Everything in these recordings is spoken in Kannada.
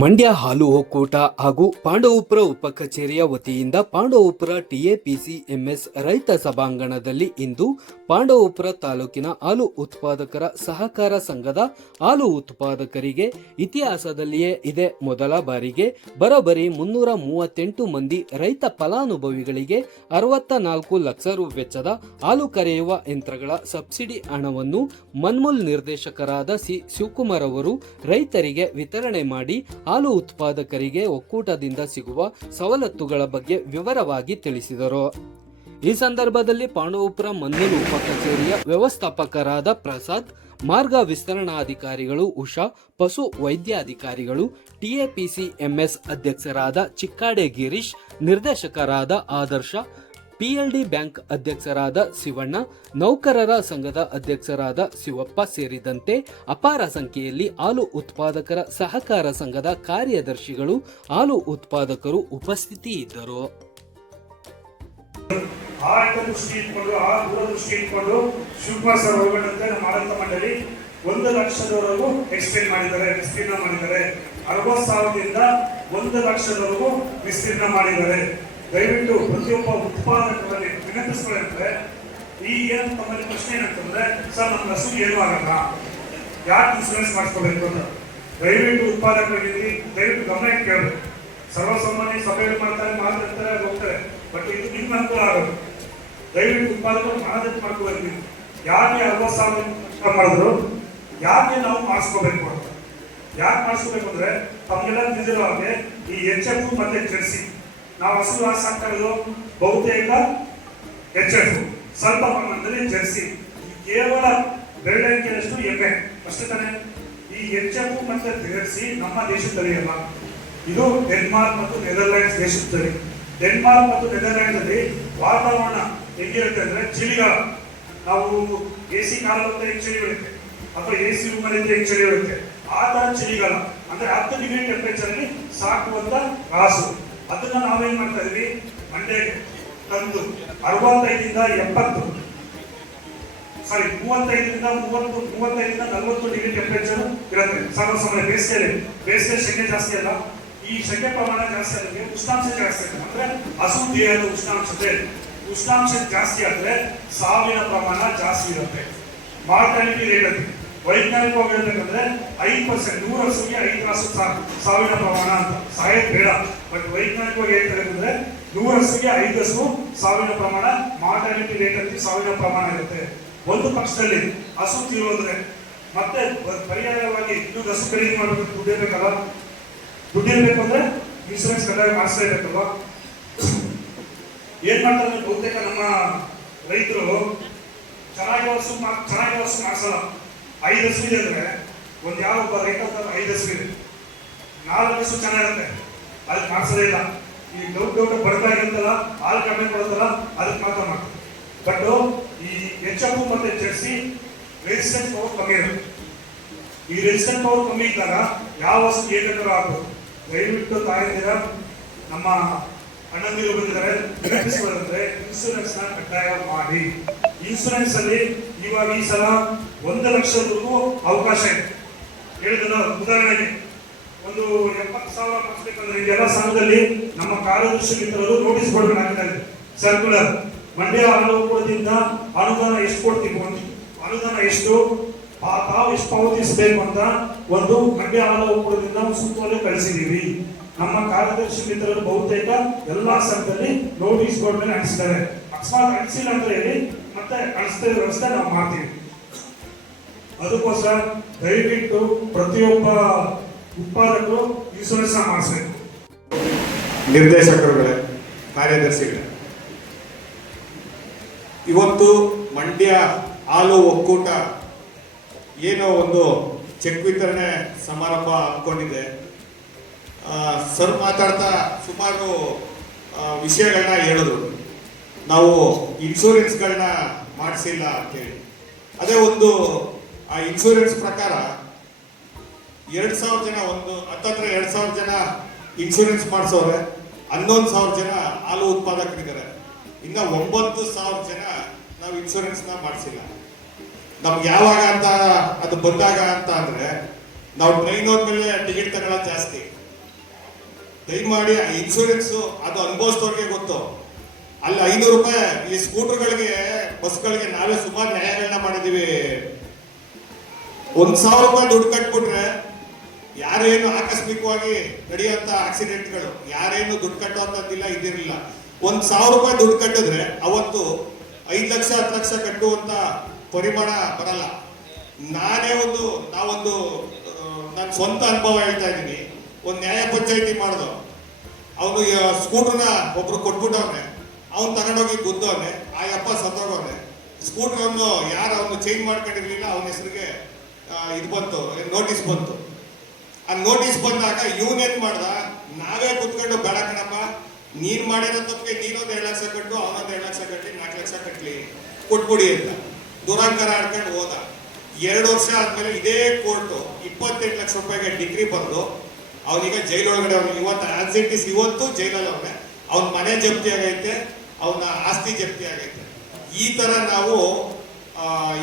ಮಂಡ್ಯ ಹಾಲು ಒಕ್ಕೂಟ ಹಾಗೂ ಪಾಂಡವಪುರ ಉಪ ಕಚೇರಿಯ ವತಿಯಿಂದ ಪಾಂಡವಪುರ ಟಿಎಪಿಸಿಎಂಎಸ್ ರೈತ ಸಭಾಂಗಣದಲ್ಲಿ ಇಂದು ಪಾಂಡವಪುರ ತಾಲೂಕಿನ ಹಾಲು ಉತ್ಪಾದಕರ ಸಹಕಾರ ಸಂಘದ ಹಾಲು ಉತ್ಪಾದಕರಿಗೆ ಇತಿಹಾಸದಲ್ಲಿಯೇ ಇದೇ ಮೊದಲ ಬಾರಿಗೆ ಬರೋಬ್ಬರಿ 338 ಮಂದಿ ರೈತ ಫಲಾನುಭವಿಗಳಿಗೆ 64 ಲಕ್ಷ ರು ವೆಚ್ಚದ ಹಾಲು ಕರೆಯುವ ಯಂತ್ರಗಳ ಸಬ್ಸಿಡಿ ಹಣವನ್ನು ಮನ್ಮೂಲ್ ನಿರ್ದೇಶಕರಾದ ಸಿ ಶಿವಕುಮಾರ್ ಅವರು ರೈತರಿಗೆ ವಿತರಣೆ ಮಾಡಿ ಹಾಲು ಉತ್ಪಾದಕರಿಗೆ ಒಕ್ಕೂಟದಿಂದ ಸಿಗುವ ಸವಲತ್ತುಗಳ ಬಗ್ಗೆ ವಿವರವಾಗಿ ತಿಳಿಸಿದರು. ಈ ಸಂದರ್ಭದಲ್ಲಿ ಪಾಂಡವಪುರ ಮನ್ಮೂಲ್ ಉಪ ಕಚೇರಿಯ ವ್ಯವಸ್ಥಾಪಕರಾದ ಪ್ರಸಾದ್, ಮಾರ್ಗ ವಿಸ್ತರಣಾಧಿಕಾರಿಗಳು ಉಷಾ, ಪಶು ವೈದ್ಯಾಧಿಕಾರಿಗಳು, ಟಿಎಪಿಸಿಎಂಎಸ್ ಅಧ್ಯಕ್ಷರಾದ ಚಿಕ್ಕಾಡೆ ಗಿರೀಶ್, ನಿರ್ದೇಶಕರಾದ ಆದರ್ಶ, ಪಿಎಲ್ಡಿ ಬ್ಯಾಂಕ್ ಅಧ್ಯಕ್ಷರಾದ ಶಿವಣ್ಣ, ನೌಕರರ ಸಂಘದ ಅಧ್ಯಕ್ಷರಾದ ಶಿವಪ್ಪ ಸೇರಿದಂತೆ ಅಪಾರ ಸಂಖ್ಯೆಯಲ್ಲಿ ಹಾಲು ಉತ್ಪಾದಕರ ಸಹಕಾರ ಸಂಘದ ಕಾರ್ಯದರ್ಶಿಗಳು, ಹಾಲು ಉತ್ಪಾದಕರು ಉಪಸ್ಥಿತಿ ಇದ್ದರು. ಶಿವಕುಮಾರ್ ಸರ್ ಹೋಗಂತೆ ನಮ್ಮ ಆಡಳಿತ ಮಂಡಳಿ 1 ಲಕ್ಷದವರೆಗೂ ಎಕ್ಸ್ಟೆಂಡ್ ಮಾಡಿದ್ದಾರೆ, ವಿಸ್ತೀರ್ಣ ಮಾಡಿದ್ದಾರೆ. 60,000ದಿಂದ 1 ಲಕ್ಷದವರೆಗೂ ವಿಸ್ತೀರ್ಣ ಮಾಡಿದ್ದಾರೆ. ದಯವಿಟ್ಟು ಪ್ರತಿಯೊಬ್ಬ ಉತ್ಪಾದಕರಲ್ಲಿ ವಿನಂತಿಸ್ಕೊಳ್ಳಂದ್ರೆ ಈ ಏನು ತಮ್ಮಲ್ಲಿ ಪ್ರಶ್ನೆ ಏನಂತಂದ್ರೆ, ಸರ್ ನಮ್ಮ ಹಸು ಏನು ಆಗಲ್ಲ, ಯಾಕೆ ಇನ್ಸೂರೆನ್ಸ್ ಮಾಡಿಸ್ಕೋಬೇಕು ಅಂತ ದಯವಿಟ್ಟು ಉತ್ಪಾದಕರಲ್ಲಿ ದಯವಿಟ್ಟು ಗಮನ ಇಟ್ಟು ಕೇಳಬೇಕು. ಸರ್ವಸಾಮಾನ್ಯ ಸಭೆಗಳು ಮಾಡ್ತಾರೆ, ಮಾತಾಡ್ತಾರೆ, ಹೋಗ್ತಾರೆ, ಬಟ್ ಇದು ನಿಮ್ಮ ಅನುಕೂಲ ಆಗೋದು. ದಯವಿಟ್ಟು ಉತ್ಪಾದಕರು ಮಾನದಂಡ ಮಾಡ್ಕೋಬೇಕು. ಯಾಕೆ 60,000 ಮಾಡಿದ್ರು, ಯಾಕೆ ನಾವು ಮಾಡಿಸ್ಕೋಬೇಕು ಅಂತ. ಯಾಕೆ ಮಾಡಿಸ್ಕೋಬೇಕು ಅಂದ್ರೆ ತಮಗೆಲ್ಲ ತಿಳಿದಿರೋ ಹಾಗೆ ಈ HF ಮತ್ತೆ ಜರ್ಸಿ ನಾವು ಹಸು ಸಾಕ್ತಾ ಇರೋದು ಬಹುತೇಕ HF, ಸ್ವಲ್ಪ ಪ್ರಮಾಣದಲ್ಲಿ ಜರ್ಸಿ, ಕೇವಲ ಬೆರಳಿಕೆಯಷ್ಟು ಎಮ್ಮೆ ಅಷ್ಟೇ ತಾನೆ. ಈ HF ಮತ್ತೆ ಜರ್ಸಿ ನಮ್ಮ ದೇಶದಲ್ಲಿ ಅಲ್ಲ, ಇದು ಡೆನ್ಮಾರ್ಕ್ ಮತ್ತು ನೆದರ್ಲ್ಯಾಂಡ್ಸ್ ದೇಶದ ತಳಿ. ಡೆನ್ಮಾರ್ಕ್ ಮತ್ತು ನೆದರ್ಲ್ಯಾಂಡ್ಸ್ ಅಲ್ಲಿ ವಾತಾವರಣ ಹೆಂಗಿರುತ್ತೆ ಅಂದ್ರೆ ಚಳಿಗಾಲ, ನಾವು AC ಕಾಲದಲ್ಲಿ ಹೆಂಗ್ ಚಳಿ ಬರುತ್ತೆ ಅಥವಾ AC ರೂಮಲ್ಲಿ ಹೆಂಗ್ ಚಳಿ ಬರುತ್ತೆ ಆ ತರ ಚಳಿಗಾಲ ಅಂದ್ರೆ 10 ಡಿಗ್ರಿ ಟೆಂಪರೇಚರ್ ಅಲ್ಲಿ ಸಾಕುವಂತ ರಾಸು. ಅದನ್ನ ನಾವೇನ್ ಮಾಡ್ತಾ ಇದೀವಿ, ಮಂಡ್ಯಕ್ಕೆ ತಂದು 35ರಿಂದ 70 ಸಾರಿ 35ರಿಂದ 40 ಡಿಗ್ರಿ ಟೆಂಪರೇಚರ್ ಇರುತ್ತೆ. ಸರ್ವಸಾಮಾನ್ಯ ಬೇಸಿಗೆ ಶೆಕೆ ಜಾಸ್ತಿ ಅಲ್ಲ, ಈ ಶೆಕೆ ಪ್ರಮಾಣ ಜಾಸ್ತಿ ಆದ್ರೆ ಉಷ್ಣಾಂಶ ಜಾಸ್ತಿ ಆಗುತ್ತೆ. ಅಂದ್ರೆ ಹಸು ದೇಹದ ಉಷ್ಣಾಂಶ ಜಾಸ್ತಿ ಆದ್ರೆ ಸಾವಿನ ಪ್ರಮಾಣ ಜಾಸ್ತಿ ಇರುತ್ತೆ. ಮಾರ್ಟಾಲಿಟಿ ರೇಟ್ ಅಲ್ಲಿ ವೈಜ್ಞಾನಿಕವಾಗಿ ಹೇಳ್ಬೇಕಂದ್ರೆ 5%, 100 ಹಸುಗೆ 5 ಹಸು ಸಾವಿನ ಪ್ರಮಾಣ ಅಂತ. ಸಾಯೋದು ಬೇಡ, ಬಟ್ ವೈಜ್ಞಾನಿಕವಾಗಿ ಹೇಳ್ತಾರೆ ಅಂದ್ರೆ 100 ಹಸುಗೆ 5 ಹಸು ಸಾವಿನ ಪ್ರಮಾಣ ಮಾರ್ಟಾಲಿಟಿ ರೇಟ್ ಅಲ್ಲಿ ಸಾವಿನ ಪ್ರಮಾಣ ಇರುತ್ತೆ. ಒಂದು ಪಕ್ಷದಲ್ಲಿ ಹಸು ತೀರೋದ್ರೆ ಮತ್ತೆ ಪರ್ಯಾಯವಾಗಿ ಇನ್ನೊಂದು ಹಸು ಖರೀದಿ ಮಾಡಬೇಕು, ದುಡ್ಡು ಇರ್ಬೇಕು ಅಂದ್ರೆ ಇನ್ಶೂರೆನ್ಸ್ ಕಡ್ಡಾಯ ಮಾಡಿಸ್ಲೇಬೇಕಲ್ವಾ. ಏನ್ ಮಾಡ್ತಾರೆ ಬಹುತೇಕ ನಮ್ಮ ರೈತರು ಚೆನ್ನಾಗಿ ಹಸು ಮಾಡಿಸಲ್ಲ. 5 ಹಸು ಇದೆ ಅಂದ್ರೆ ಒಂದು ಯಾವೊಬ್ಬ ರೈತ 5 ಹಸು ಇದೆ, 4 ಹಸು ಚೆನ್ನಾಗಿರುತ್ತೆ, ಅದಕ್ಕೆ ಮಾಡಿಸೋದೇ ಇಲ್ಲ. ಈ ದೊಡ್ಡ ಬಡಕಾಗಿರುತ್ತಲ್ಲ, ಹಾಲು ಕಡಿಮೆ ಕೊಡುತ್ತಲ್ಲ, ಅದಕ್ಕೆ ಮಾತ್ರ ಮಾಡ್ತಾರೆ. ಬಟ್ ಈ HF ಮತ್ತೆ ಜರ್ಸಿ ರೆಸಿಸ್ಟೆನ್ಸ್ ಪವರ್ ಕಮ್ಮಿ ಇರುತ್ತೆ. ಈ ರೆಸಿಸ್ಟೆನ್ಸ್ ಪವರ್ ಕಮ್ಮಿ ಇದ್ದಾಗ ಯಾವ ಹಸು ಏನಾದರೂ ಆಗ್ಬೋದು. ದಯವಿಟ್ಟು ತಾಯಿದ್ದೀರ ನಮ್ಮ ಅಣ್ಣಂದಿರು ಬಂದಿದ್ದಾರೆ, ಇನ್ಸೂರೆನ್ಸ್ ನ ಕಡ್ಡಾಯ ಮಾಡಿ. ಇನ್ಸೂರೆನ್ಸ್ ಅಲ್ಲಿ ಇವಾಗ ಈ ಸಲ 1 ಲಕ್ಷದವರೆಗೂ ಅವಕಾಶ ಇದೆ. ಹೇಳಿದ ಉದಾಹರಣೆಗೆ ಒಂದು 70,000 ಮಾಡಿಸ್ಬೇಕಂದ್ರೆ ಇದೆಲ್ಲ ಸಂಘದಲ್ಲಿ ನಮ್ಮ ಕಾರ್ಯದರ್ಶಿ ಮಿತ್ರರು ನೋಟಿಸ್ ಬೋರ್ಡ್ ಹಾಕಿದ್ದಾರೆ. ಸರ್ಕ್ಯುಲರ್ ಮಂಡ್ಯ ಹಾಲು ಒಕ್ಕೂಟದಿಂದ ಅನುದಾನ ಎಷ್ಟು ಕೊಡ್ತೀವಿ, ಅನುದಾನ ಎಷ್ಟು, ತಾವು ಎಷ್ಟು ಪಾವತಿಸಬೇಕು ಅಂತ ಒಂದು ಮಂಡ್ಯ ಹಾಲು ಒಕ್ಕೂಟದಿಂದ ಸುತ್ತೋಲೆ ಕಳಿಸಿದೀವಿ. ನಮ್ಮ ಕಾರ್ಯದರ್ಶಿ ಮಿತ್ರರು ಬಹುತೇಕ ಎಲ್ಲಾ ಸಂಘದಲ್ಲಿ ನೋಟಿಸ್ ಬೋರ್ಡ್ ಮೇಲೆ ಅಂಟಿಸಿದ್ದಾರೆ. ಅಕಸ್ಮಾತ್ ಅಂಟಿಸಿಲ್ಲ ಅಂದ್ರೆ ಹೇಳಿ ಮತ್ತೆ ಅಳಿಸ್ತಾ ವ್ಯವಸ್ಥೆ ನಾವು ಮಾಡ್ತೀವಿ. ಅದಕ್ಕೋಸ್ಕರ ದಯವಿಟ್ಟು ಪ್ರತಿಯೊಬ್ಬ ಉತ್ಪಾದಕರು ಇನ್ಸೂರೆನ್ಸ್ ಮಾಡಿಸ್ಬೇಕು. ನಿರ್ದೇಶಕರುಗಳೇ, ಕಾರ್ಯದರ್ಶಿಗಳೇ, ಇವತ್ತು ಮಂಡ್ಯ ಹಾಲು ಒಕ್ಕೂಟ ಏನೋ ಒಂದು ಚೆಕ್ ವಿತರಣೆ ಸಮಾರಂಭ ಅಂದ್ಕೊಂಡಿದೆ. ಸರ್ ಮಾತಾಡ್ತಾ ಸುಮಾರು ವಿಷಯಗಳನ್ನ ಹೇಳಿದ್ರು. ನಾವು ಇನ್ಶೂರೆನ್ಸ್ಗಳನ್ನ ಮಾಡಿಸಿಲ್ಲ ಅಂತೇಳಿ. ಅದೇ ಒಂದು ಆ ಇನ್ಶೂರೆನ್ಸ್ ಪ್ರಕಾರ 2,000 ಜನ, ಒಂದು ಹತ್ತತ್ರ 2,000 ಜನ ಇನ್ಶೂರೆನ್ಸ್ ಮಾಡಿಸೋರೆ, 11,000 ಜನ ಹಾಲು ಉತ್ಪಾದಕರಿದ್ದಾರೆ. ಇನ್ನು 9,000 ಜನ ನಾವು ಇನ್ಶೂರೆನ್ಸ್ನ ಮಾಡಿಸಿಲ್ಲ. ನಮ್ಗೆ ಯಾವಾಗ ಅಂತ ಅದು ಬಂದಾಗ ಅಂತ ಅಂದ್ರೆ ನಾವು ಟ್ರೈನ್ ಹೋದ್ಮೇಲೆ ಟಿಕೆಟ್ ತಗೊಳ್ಳೋದು ಜಾಸ್ತಿ, ದಯಮಾಡಿ ಆ ಇನ್ಶೂರೆನ್ಸ್ ಅದು ಅನುಭವಿಸಿದವ್ರಿಗೆ ಗೊತ್ತು. ಅಲ್ಲಿ 500 ರೂಪಾಯಿ ಈ ಸ್ಕೂಟರ್ಗಳಿಗೆ ಬಸ್ಗಳಿಗೆ ನಾವೇ ಸುಮಾರು ನ್ಯಾಯಗಳನ್ನ ಮಾಡಿದೀವಿ. 1,000 ರೂಪಾಯಿ ದುಡ್ಡು ಕಟ್ಬಿಟ್ರೆ ಯಾರೇನು ಆಕಸ್ಮಿಕವಾಗಿ ನಡೆಯುವಂತ ಆಕ್ಸಿಡೆಂಟ್ಗಳು ಯಾರೇನು ದುಡ್ಡು ಕಟ್ಟುವಂತದ್ದಿಲ್ಲ, ಇದಿರಲಿಲ್ಲ. 1,000 ರೂಪಾಯಿ ದುಡ್ಡು ಕಟ್ಟಿದ್ರೆ ಅವತ್ತು 5 ಲಕ್ಷ 10 ಲಕ್ಷ ಕಟ್ಟುವಂತ ಪರಿಮಾಣ ಬರಲ್ಲ. ನಾವೊಂದು ನನ್ನ ಸ್ವಂತ ಅನುಭವ ಹೇಳ್ತಾ ಇದ್ದೀನಿ. ಒಂದು ನ್ಯಾಯ ಪಂಚಾಯಿತಿ ಮಾಡ್ದು, ಅವನು ಸ್ಕೂಟರ್ನ ಒಬ್ರು ಕೊಟ್ಬಿಟ್ಟವನೆ, ಅವ್ನು ತಗೊಂಡೋಗಿ ಗುದ್ದವನೆ, ಆ ಯಪ್ಪ ಸತ್ತೋಗವನೆ. ಸ್ಕೂಟರ್ ಯಾರು ಅವನು ಚೇಂಜ್ ಮಾಡ್ಕೊಂಡಿರ್ಲಿಲ್ಲ, ಅವನ ಹೆಸರಿಗೆ ಇದು ಬಂತು, ನೋಟಿಸ್ ಬಂತು. ಆ ನೋಟಿಸ್ ಬಂದಾಗ ಇವನೇನ್ ಮಾಡ್ದ, ನಾವೇ ಕುತ್ಕೊಂಡು ಬೇಡ ಕಣಪ್ಪ, ನೀನ್ ಮಾಡಿರೋ ತಪ್ಪಿಗೆ ನೀನೊಂದು 2 ಲಕ್ಷ ಕಟ್ಟು, ಅವನೊಂದು 2 ಲಕ್ಷ ಕಟ್ಟಿ 4 ಲಕ್ಷ ಕಟ್ಲಿ, ಕೊಟ್ಬಿಡಿ ಅಂತ ದುರಾಂಕಾರ ಆಡ್ಕೊಂಡು ಹೋದ. 2 ವರ್ಷ ಆದ್ಮೇಲೆ ಇದೇ ಕೋರ್ಟು 28 ಲಕ್ಷ ರೂಪಾಯಿಗೆ ಡಿಗ್ರಿ ಬರೆದು ಅವನೀಗ ಜೈಲೊಳಗಡೆ ಅವನು ಇವತ್ತು ಆಸ್ ಇಟ್ ಇಸ್ ಇವತ್ತು ಜೈಲಲ್ಲಿ ಅವನೇ. ಅವನ ಮನೆ ಜಪ್ತಿ ಆಗೈತೆ, ಅವನ ಆಸ್ತಿ ಜಪ್ತಿ ಆಗೈತೆ. ಈ ತರ ನಾವು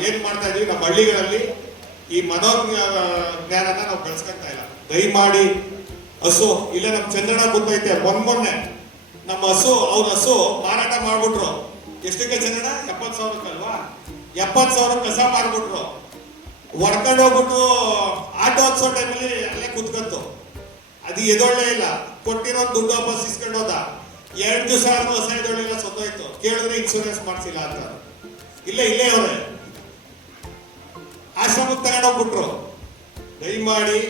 ಏನ್ ಮಾಡ್ತಾ ಇದೀವಿ ನಮ್ಮ ಹಳ್ಳಿಗಳಲ್ಲಿ, ಈ ಮನೋಜ್ಞಾನನ ನಾವು ಬೆಳೆಸ್ಕೊಂತ ಇಲ್ಲ. ದಯಮಾಡಿ ಹಸು ಇಲ್ಲ, ನಮ್ ಚಂದ್ರಣ್ಣ ಗೊತ್ತೈತೆ, ಮೊನ್ನೆ ನಮ್ಮ ಅವ್ರ ಹಸು ಮಾರಾಟ ಮಾಡ್ಬಿಟ್ರು. ಎಷ್ಟಕ್ಕೆ ಚಂದ್ರಣ್ಣ? 70,000 ಅಲ್ವಾ? 70,000 ಕಸ ಮಾರ್ಬಿಟ್ರು. ಹೊಡ್ಕೊಂಡು ಹೋಗ್ಬಿಟ್ಟು ಆಟೋ ಹತ್ಸೋ ಟೈಮಲ್ಲಿ ಅಲ್ಲೇ ಕುತ್ಕಂತು. ಅದು ಎದೊಳ್ಳೆ ಇಲ್ಲ, ಕೊಟ್ಟಿರೋ ದುಡ್ಡು ವಾಪಸ್ ಇಸ್ಕೊಂಡು ಹೋದ. 2 ದಿವಸ ಆದ್ರೂ ಹೊಸ ಎದೊಳ್ಳಿಲ್ಲ, ಸತ್ತೋಯ್ತು. ಕೇಳಿದ್ರೆ ಇನ್ಶೂರೆನ್ಸ್ ಮಾಡ್ಸಿಲ್ಲ ಅಂತ. ಇಲ್ಲೇ ಅವರೇ ಆಶ್ರಮಕ್ಕೆ ತಗೊಂಡೋಗ್ಬಿಟ್ರು. ದಯಮಾಡಿ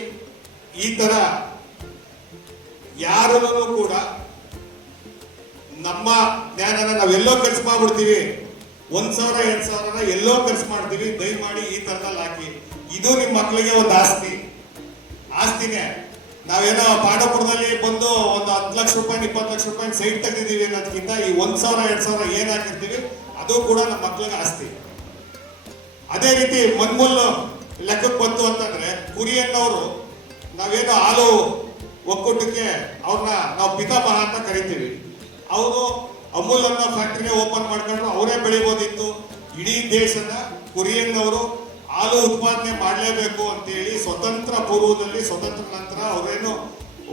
ಈ ತರ ಯಾರನ್ನು ಕೂಡ ನಮ್ಮ ಜ್ಞಾನನ ನಾವೆಲ್ಲೋ ಖರ್ಚು ಮಾಡ್ಬಿಡ್ತೀವಿ. 1,000 2,000 ಎಲ್ಲೋ ಖರ್ಚು ಮಾಡ್ತೀವಿ. ದಯಮಾಡಿ ಈ ತರದಲ್ಲಿ ಹಾಕಿ. ಇದು ನಿಮ್ಮ ಮಕ್ಕಳಿಗೆ ಒಂದು ಆಸ್ತಿನೇ. ನಾವೇನೋ ಪಾಂಡವಪುರದಲ್ಲಿ ಬಂದು ಒಂದು 10 ಲಕ್ಷ ರೂಪಾಯಿ 20 ಲಕ್ಷ ರೂಪಾಯಿ ಸೈಟ್ ತೆಗೆದಿದ್ದೀವಿ ಅನ್ನೋದಕ್ಕಿಂತ ಈ 1,000 2,000 ಏನ್ ಹಾಕಿರ್ತೀವಿ ಅದು ಕೂಡ ನಮ್ಮ ಮಕ್ಕಳಿಗೆ ಆಸ್ತಿ. ಅದೇ ರೀತಿ ಮನ್ಮೂಲ್ ಲೆಕ್ಕಕ್ಕೆ ಬಂತು ಅಂತಂದ್ರೆ, ಕುರಿಯನ್ನವರು ನಾವೇನೋ ಹಾಲು ಒಕ್ಕೂಟಕ್ಕೆ ಅವ್ರನ್ನ ನಾವು ಪಿತಾಮಹ ಅಂತ ಕರಿತೀವಿ. ಅವರು ಅಮೂಲ್ ಅನ್ನೋ ಫ್ಯಾಕ್ಟ್ರಿನೇ ಓಪನ್ ಮಾಡ್ಕೊಂಡ್ರು, ಅವರೇ ಬೆಳಿಬೋದಿತ್ತು. ಇಡೀ ದೇಶದ ಕುರಿಯನ್ನವರು ಹಾಲು ಉತ್ಪಾದನೆ ಮಾಡಲೇಬೇಕು ಅಂತೇಳಿ ಸ್ವತಂತ್ರ ಪೂರ್ವದಲ್ಲಿ, ಸ್ವತಂತ್ರ ನಂತರ ಅವರೇನು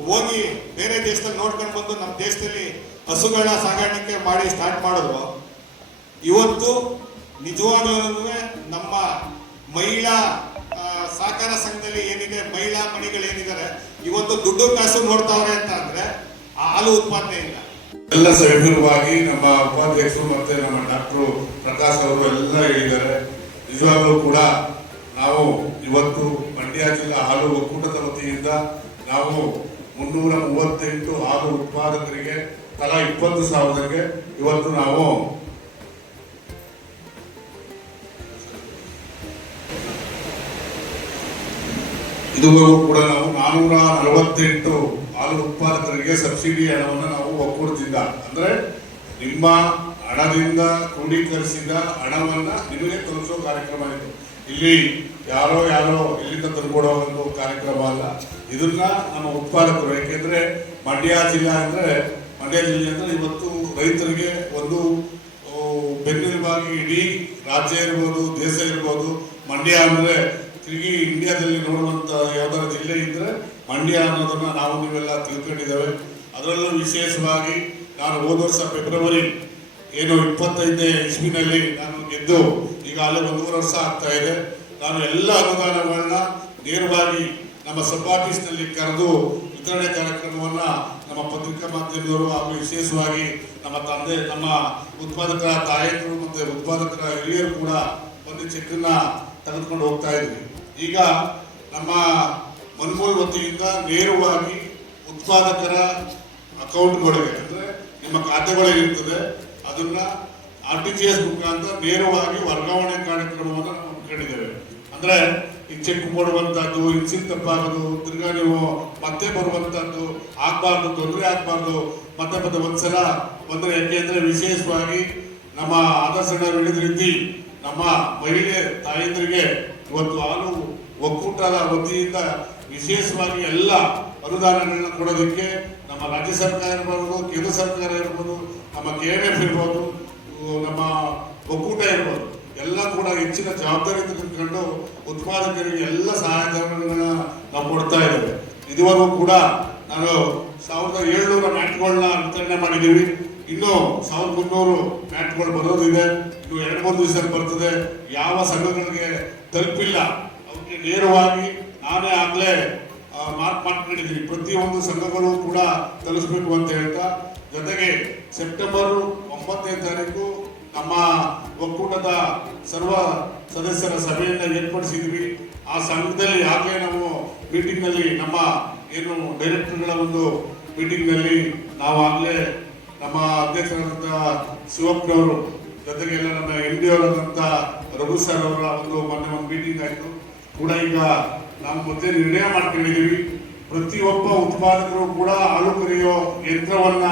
ಹೋಗಿ ಬೇರೆ ದೇಶದಲ್ಲಿ ನೋಡ್ಕೊಂಡು ಬಂದು ನಮ್ಮ ದೇಶದಲ್ಲಿ ಹಸುಗಳ ಸಾಗಾಣಿಕೆ ಮಾಡಿ ಸ್ಟಾರ್ಟ್ ಮಾಡಿದ್ರು. ಇವತ್ತು ನಿಜವಾಗ್ಲೂ ನಮ್ಮ ಮಹಿಳಾ ಸಹಕಾರ ಸಂಘದಲ್ಲಿ ಏನಿದೆ, ಮಹಿಳಾ ಮಣಿಗಳೇನಿದ್ದಾರೆ, ಇವತ್ತು ದುಡ್ಡು ಕಾಸು ನೋಡ್ತಾವ್ರೆ ಅಂತ ಅಂದ್ರೆ ಆ ಹಾಲು ಉತ್ಪಾದನೆಯಿಂದ ಎಲ್ಲ ಸವಿವರವಾಗಿ ನಮ್ಮ ಉಪಾಧ್ಯಕ್ಷರು ಮತ್ತೆ ನಮ್ಮ ಡಾಕ್ಟರ್ ಪ್ರಕಾಶ್ ಅವರು ಎಲ್ಲ ಹೇಳಿದ್ದಾರೆ. ನಿಜವಾಗ್ಲೂ ಕೂಡ ನಾವು ಇವತ್ತು ಮಂಡ್ಯ ಜಿಲ್ಲಾ ಹಾಲು ಒಕ್ಕೂಟದ ವತಿಯಿಂದ ನಾವು 338 ಹಾಲು ಉತ್ಪಾದಕರಿಗೆ ತಲಾ 20,000ಗೆ ಇವತ್ತು ನಾವು ಇದುವರೆಗೂ ಕೂಡ ನಾವು 448 ಹಾಲು ಉತ್ಪಾದಕರಿಗೆ ಸಬ್ಸಿಡಿ ಹಣವನ್ನು ನಾವು ಒಕ್ಕೂಟದಿಂದ, ಅಂದ್ರೆ ನಿಮ್ಮ ಹಣದಿಂದ ಕ್ರೋಢೀಕರಿಸಿದ ಹಣವನ್ನ ನಿಮಗೆ ತಲುಪಿಸೋ ಕಾರ್ಯಕ್ರಮ ಇದು. ಇಲ್ಲಿ ಯಾರೋ ಇಲ್ಲಿಂದ ತಂದುಕೊಡೋ ಒಂದು ಕಾರ್ಯಕ್ರಮ ಅಲ್ಲ. ಇದನ್ನ ನಮ್ಮ ಉತ್ಪಾದಕರು, ಯಾಕೆಂದ್ರೆ ಮಂಡ್ಯ ಜಿಲ್ಲೆ ಅಂದ್ರೆ ಇವತ್ತು ರೈತರಿಗೆ ಒಂದು ಬೆನ್ನೆಲುಬಾಗಿ ಇಡೀ ರಾಜ್ಯ ಇರ್ಬೋದು, ದೇಶ ಇರ್ಬೋದು. ಮಂಡ್ಯ ಅಂದ್ರೆ ತಿರುಗಿ ಇಂಡಿಯಾದಲ್ಲಿ ನೋಡುವಂತ ಯಾವ್ದಾರ ಜಿಲ್ಲೆ ಇದ್ರೆ ಮಂಡ್ಯ ಅನ್ನೋದನ್ನ ನಾವು ನೀವೆಲ್ಲ ತಿಳ್ಕೊಂಡಿದ್ದೇವೆ. ಅದರಲ್ಲೂ ವಿಶೇಷವಾಗಿ ನಾನು ಹೋದ ವರ್ಷ ಫೆಬ್ರವರಿ 25ನೇ ಇಸ್ವಿನಲ್ಲಿ ನಾನು ಗೆದ್ದು ಈಗಾಗಲೇ 1.5 ವರ್ಷ ಆಗ್ತಾ ಇದೆ. ನಾನು ಎಲ್ಲ ಅನುದಾನಗಳನ್ನ ನೇರವಾಗಿ ನಮ್ಮ ಸಬ್ ಆಫೀಸ್ನಲ್ಲಿ ಕರೆದು ವಿತರಣೆ ಕಾರ್ಯಕ್ರಮವನ್ನ ನಮ್ಮ ಪತ್ರಿಕಾ ಮಾಧ್ಯಮದವರು ಹಾಗೂ ವಿಶೇಷವಾಗಿ ನಮ್ಮ ತಂದೆ, ನಮ್ಮ ಉತ್ಪಾದಕರ ತಾಯಂದಿರು ಮತ್ತೆ ಉತ್ಪಾದಕರ ಹಿರಿಯರು ಕೂಡ ಒಂದು ಚೆಕ್ಕನ್ನ ತೆಗೆದುಕೊಂಡು ಹೋಗ್ತಾ ಇದ್ವಿ. ಈಗ ನಮ್ಮ ಮನ್ಮೂಲ್ ವತಿಯಿಂದ ನೇರವಾಗಿ ಉತ್ಪಾದಕರ ಅಕೌಂಟ್ಗಳಿಗೆ, ಅಂದ್ರೆ ನಿಮ್ಮ ಖಾತೆಗಳಿರ್ತದೆ, ಅದನ್ನ RTGS ಮುಖಾಂತರ ನೇರವಾಗಿ ವರ್ಗಾವಣೆ ಕಾರ್ಯಕ್ರಮವನ್ನು ನಾವು ಹಮ್ಮಿಕೊಂಡಿದ್ದೇವೆ. ಅಂದ್ರೆ ಈ ಚೆಕ್ ಕೊಡುವಂತದ್ದು, ಇನ್ಸಿನ್ ತಪ್ಪಾಗೋದು, ತಿರ್ಗಾ ನೀವು ಮತ್ತೆ ಬರುವಂತದ್ದು ಆಗ್ಬಾರ್ದು, ತೊಂದರೆ ಆಗ್ಬಾರ್ದು. ಮತ್ತೆ ಒಂದ್ಸಲ ಬಂದ್ರೆ, ಯಾಕೆಂದ್ರೆ ವಿಶೇಷವಾಗಿ ನಮ್ಮ ಆದರ್ಶನ ಹೇಳಿದ ರೀತಿ ನಮ್ಮ ಮಹಿಳೆ ತಾಯಂದ್ರಿಗೆ ಇವತ್ತು ಹಾಲು ಒಕ್ಕೂಟದ ವತಿಯಿಂದ ವಿಶೇಷವಾಗಿ ಎಲ್ಲ ಅನುದಾನಗಳನ್ನ ಕೊಡೋದಕ್ಕೆ ನಮ್ಮ ರಾಜ್ಯ ಸರ್ಕಾರ ಇರ್ಬೋದು, ಕೇಂದ್ರ ಸರ್ಕಾರ ಇರ್ಬೋದು, ನಮ್ಮ KNF ಇರ್ಬೋದು, ನಮ್ಮ ಒಕ್ಕೂಟ ಇರ್ಬೋದು, ಎಲ್ಲ ಕೂಡ ಹೆಚ್ಚಿನ ಜವಾಬ್ದಾರಿ ತೆಗೆದುಕೊಂಡು ಉತ್ಪಾದಕರಿಗೆ ಎಲ್ಲ ಸಹಾಯಧನಗಳನ್ನ ನಾವು ಕೊಡ್ತಾ ಇದ್ದೇವೆ. ಇದುವರೆಗೂ ಕೂಡ ನಾನು 1700 ಮ್ಯಾಟ್ಗಳನ್ನ ವಿತರಣೆ ಮಾಡಿದ್ದೀವಿ. ಇನ್ನು 1300 ಮ್ಯಾಟ್ಗಳು ಬರೋದಿದೆ. ಇನ್ನು 2-3 ದಿವಸ ಬರ್ತದೆ. ಯಾವ ಸಂಘಗಳಿಗೆ ತಲುಪಿಲ್ಲ ಅವಕ್ಕೆ ನೇರವಾಗಿ ನಾನೇ ಆಗಲೇ ಮಾರ್ಕ್ ಮಾಡ್ಕೊಂಡಿದ್ದೀನಿ. ಪ್ರತಿಯೊಂದು ಸಂಘಗಳು ಕೂಡ ತಲುಪಿಸಬೇಕು ಅಂತ ಹೇಳ್ತಾ, ಜೊತೆಗೆ ಸೆಪ್ಟೆಂಬರ್ 9ನೇ ತಾರೀಕು ನಮ್ಮ ಒಕ್ಕೂಟದ ಸರ್ವ ಸದಸ್ಯರ ಸಭೆಯನ್ನು ಏರ್ಪಡಿಸಿದ್ವಿ. ಆ ಸಂಘದಲ್ಲಿ ಆಗಲೇ ನಾವು ಮೀಟಿಂಗ್ನಲ್ಲಿ ನಮ್ಮ ಏನು ಡೈರೆಕ್ಟರ್ಗಳ ಒಂದು ಮೀಟಿಂಗ್ನಲ್ಲಿ ನಾವು ಆಗಲೇ ನಮ್ಮ ಅಧ್ಯಕ್ಷರಾದಂಥ ಶಿವಪ್ಪನವರು ಜೊತೆಗೆ ಎಲ್ಲ ನಮ್ಮ ಎಂ ಡಿ ಅವರಾದಂಥ ರಘು ಸರ್ ಅವರ ಮೊನ್ನೆ ಒಂದು ಮೀಟಿಂಗ್ ಆಯಿತು ಕೂಡ. ಈಗ ನಾವು ಮತ್ತೆ ನಿರ್ಣಯ ಮಾಡ್ಕೊಂಡಿದ್ದೀವಿ, ಪ್ರತಿಯೊಬ್ಬ ಉತ್ಪಾದಕರು ಕೂಡ ಹಾಲು ಕರೆಯೋ ಯಂತ್ರವನ್ನ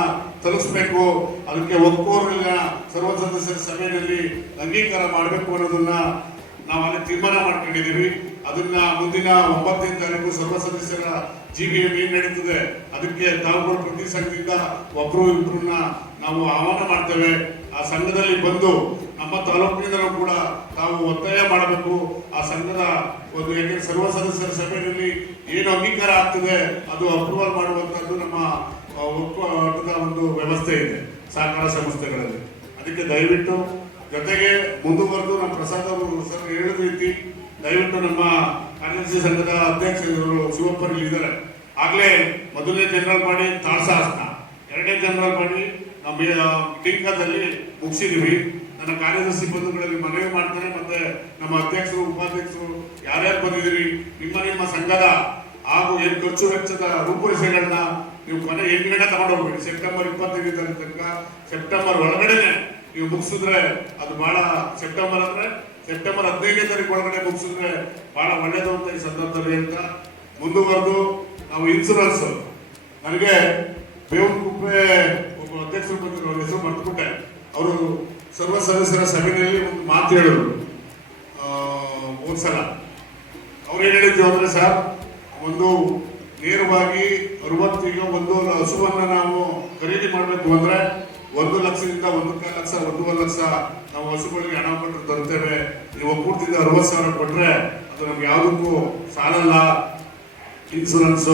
ತಲುಪಿಸಬೇಕು. ಅದಕ್ಕೆ ಒಕ್ಕೂರಿನ ಸರ್ವ ಸದಸ್ಯರ ಸಭೆಯಲ್ಲಿ ಅಂಗೀಕಾರ ಮಾಡಬೇಕು ಅನ್ನೋದನ್ನ ನಾವು ಅಲ್ಲಿ ತೀರ್ಮಾನ ಮಾಡ್ಕೊಂಡಿದ್ದೀವಿ. ಅದನ್ನ ಮುಂದಿನ 9ನೇ ತಾರೀಕು ಸರ್ವ ಸದಸ್ಯರ GBM ಏನ್ ನಡೀತದೆ ಅದಕ್ಕೆ ತಾವುಗಳು ಪ್ರತಿ ಸಂಘದಿಂದ ಒಬ್ರು ಇಬ್ಬರನ್ನ ನಾವು ಆಹ್ವಾನ ಮಾಡ್ತೇವೆ. ಆ ಸಂಘದಲ್ಲಿ ಬಂದು ನಮ್ಮ ತಾಲೂಕಿನಿಂದಲೂ ಕೂಡ ತಾವು ಒತ್ತಾಯ ಮಾಡಬೇಕು. ಆ ಸಂಘದ ಒಂದು ಯಾಕೆ ಸರ್ವ ಸದಸ್ಯರ ಸಭೆಯಲ್ಲಿ ಏನು ಅಂಗೀಕಾರ ಆಗ್ತದೆ ಅದು ಅಪ್ರೂವಲ್ ಮಾಡುವಂತದ್ದು ನಮ್ಮ ಒಕ್ಕೂಟದ ಒಂದು ವ್ಯವಸ್ಥೆ ಇದೆ ಸಹಕಾರ ಸಂಸ್ಥೆಗಳಲ್ಲಿ. ಅದಕ್ಕೆ ದಯವಿಟ್ಟು ಜೊತೆಗೆ ಮುಂದುವರೆದು ನಮ್ಮ ಪ್ರಸಾದ್ ಅವರು ಸರ್ ಹೇಳಿದ ರೀತಿ ದಯವಿಟ್ಟು ನಮ್ಮ ಕಾರ್ಯದರ್ಶಿ ಸಂಘದ ಅಧ್ಯಕ್ಷರು ಶಿವಪ್ಪರಲ್ಲಿ ಇದ್ದಾರೆ. ಆಗ್ಲೇ ಮೊದಲನೇ ಜನರಲ್ ಮಾಡಿ ತಾಳಸಾಸ್ನ, 2ನೇ ಜನರಲ್ ಮಾಡಿ ನಮ್ಮ ಟಿಂಕದಲ್ಲಿ ಮುಗಿಸಿದೀವಿ. ನನ್ನ ಕಾರ್ಯದರ್ಶಿ ಬಂಧುಗಳಲ್ಲಿ ಮನವಿ ಮಾಡ್ತಾರೆ, ಮತ್ತೆ ನಮ್ಮ ಅಧ್ಯಕ್ಷರು ಉಪಾಧ್ಯಕ್ಷರು ಯಾರ್ಯಾರು ಬಂದಿದ್ದೀರಿ ನಿಮ್ಮ ಸಂಘದ ಹಾಗೂ ಏನು ಖರ್ಚು ವೆಚ್ಚದ ರೂಪುರೇಷೆಗಳನ್ನ ನೀವು ಕೊನೆ ಎಂಟುಗಡೆ ತಗೊಂಡೋಗ್ಬೇಡಿ. ಸೆಪ್ಟೆಂಬರ್ 25ನೇ ತಾರೀಕು ತನಕ, ಸೆಪ್ಟೆಂಬರ್ ಒಳಗಡೆನೆ ನೀವು ಮುಗಿಸಿದ್ರೆ ಅದು ಬಹಳ, ಸೆಪ್ಟೆಂಬರ್ 15ನೇ ತಾರೀಕು ಒಳಗಡೆ ಮುಗಿಸಿದ್ರೆ ಬಹಳ ಒಳ್ಳೇದು ಅಂತ ಈ ಸಂದರ್ಭದಲ್ಲಿ ಅಂತ ಮುಂದುವರೆದು ನಾವು ಇನ್ಸೂರೆನ್ಸ್, ನನಗೆ ಬೇವನಕುಪ್ಪೆ ಒಬ್ಬ ಅಧ್ಯಕ್ಷರು ಬಂದಿದ್ರು, ಅವ್ರ ಹೆಸರು ಮರ್ತ್ಬಿಟ್ಟೆ. ಅವರು ಸರ್ವ ಸದಸ್ಯರ ಸಭೆಯಲ್ಲಿ ಒಂದು ಮಾತು ಹೇಳಿದ್ರು ಒಂದ್ಸಲ. ಅವ್ರು ಏನ್ ಹೇಳಿದ್ರು ಅಂದ್ರೆ, ಸರ್ ಒಂದು ನೇರವಾಗಿ 60 ಈಗ ಒಂದು ಹಸುವನ್ನ ನಾವು ಖರೀದಿ ಮಾಡಬೇಕು ಅಂದ್ರೆ 1 ಲಕ್ಷದಿಂದ 1.25 ಲಕ್ಷ 1.5 ಲಕ್ಷ ನಾವು ಹಸುಗಳಿಗೆ ಹಣ ಕೊಟ್ಟು ತರ್ತೇವೆ. ನೀವು ಒಕ್ಕೂಟದಿಂದ 60,000 ಕೊಟ್ರೆ ಅದು ನಮ್ಗೆ ಯಾವುದಕ್ಕೂ ಸಾಲಲ್ಲ. ಇನ್ಸೂರೆನ್ಸ್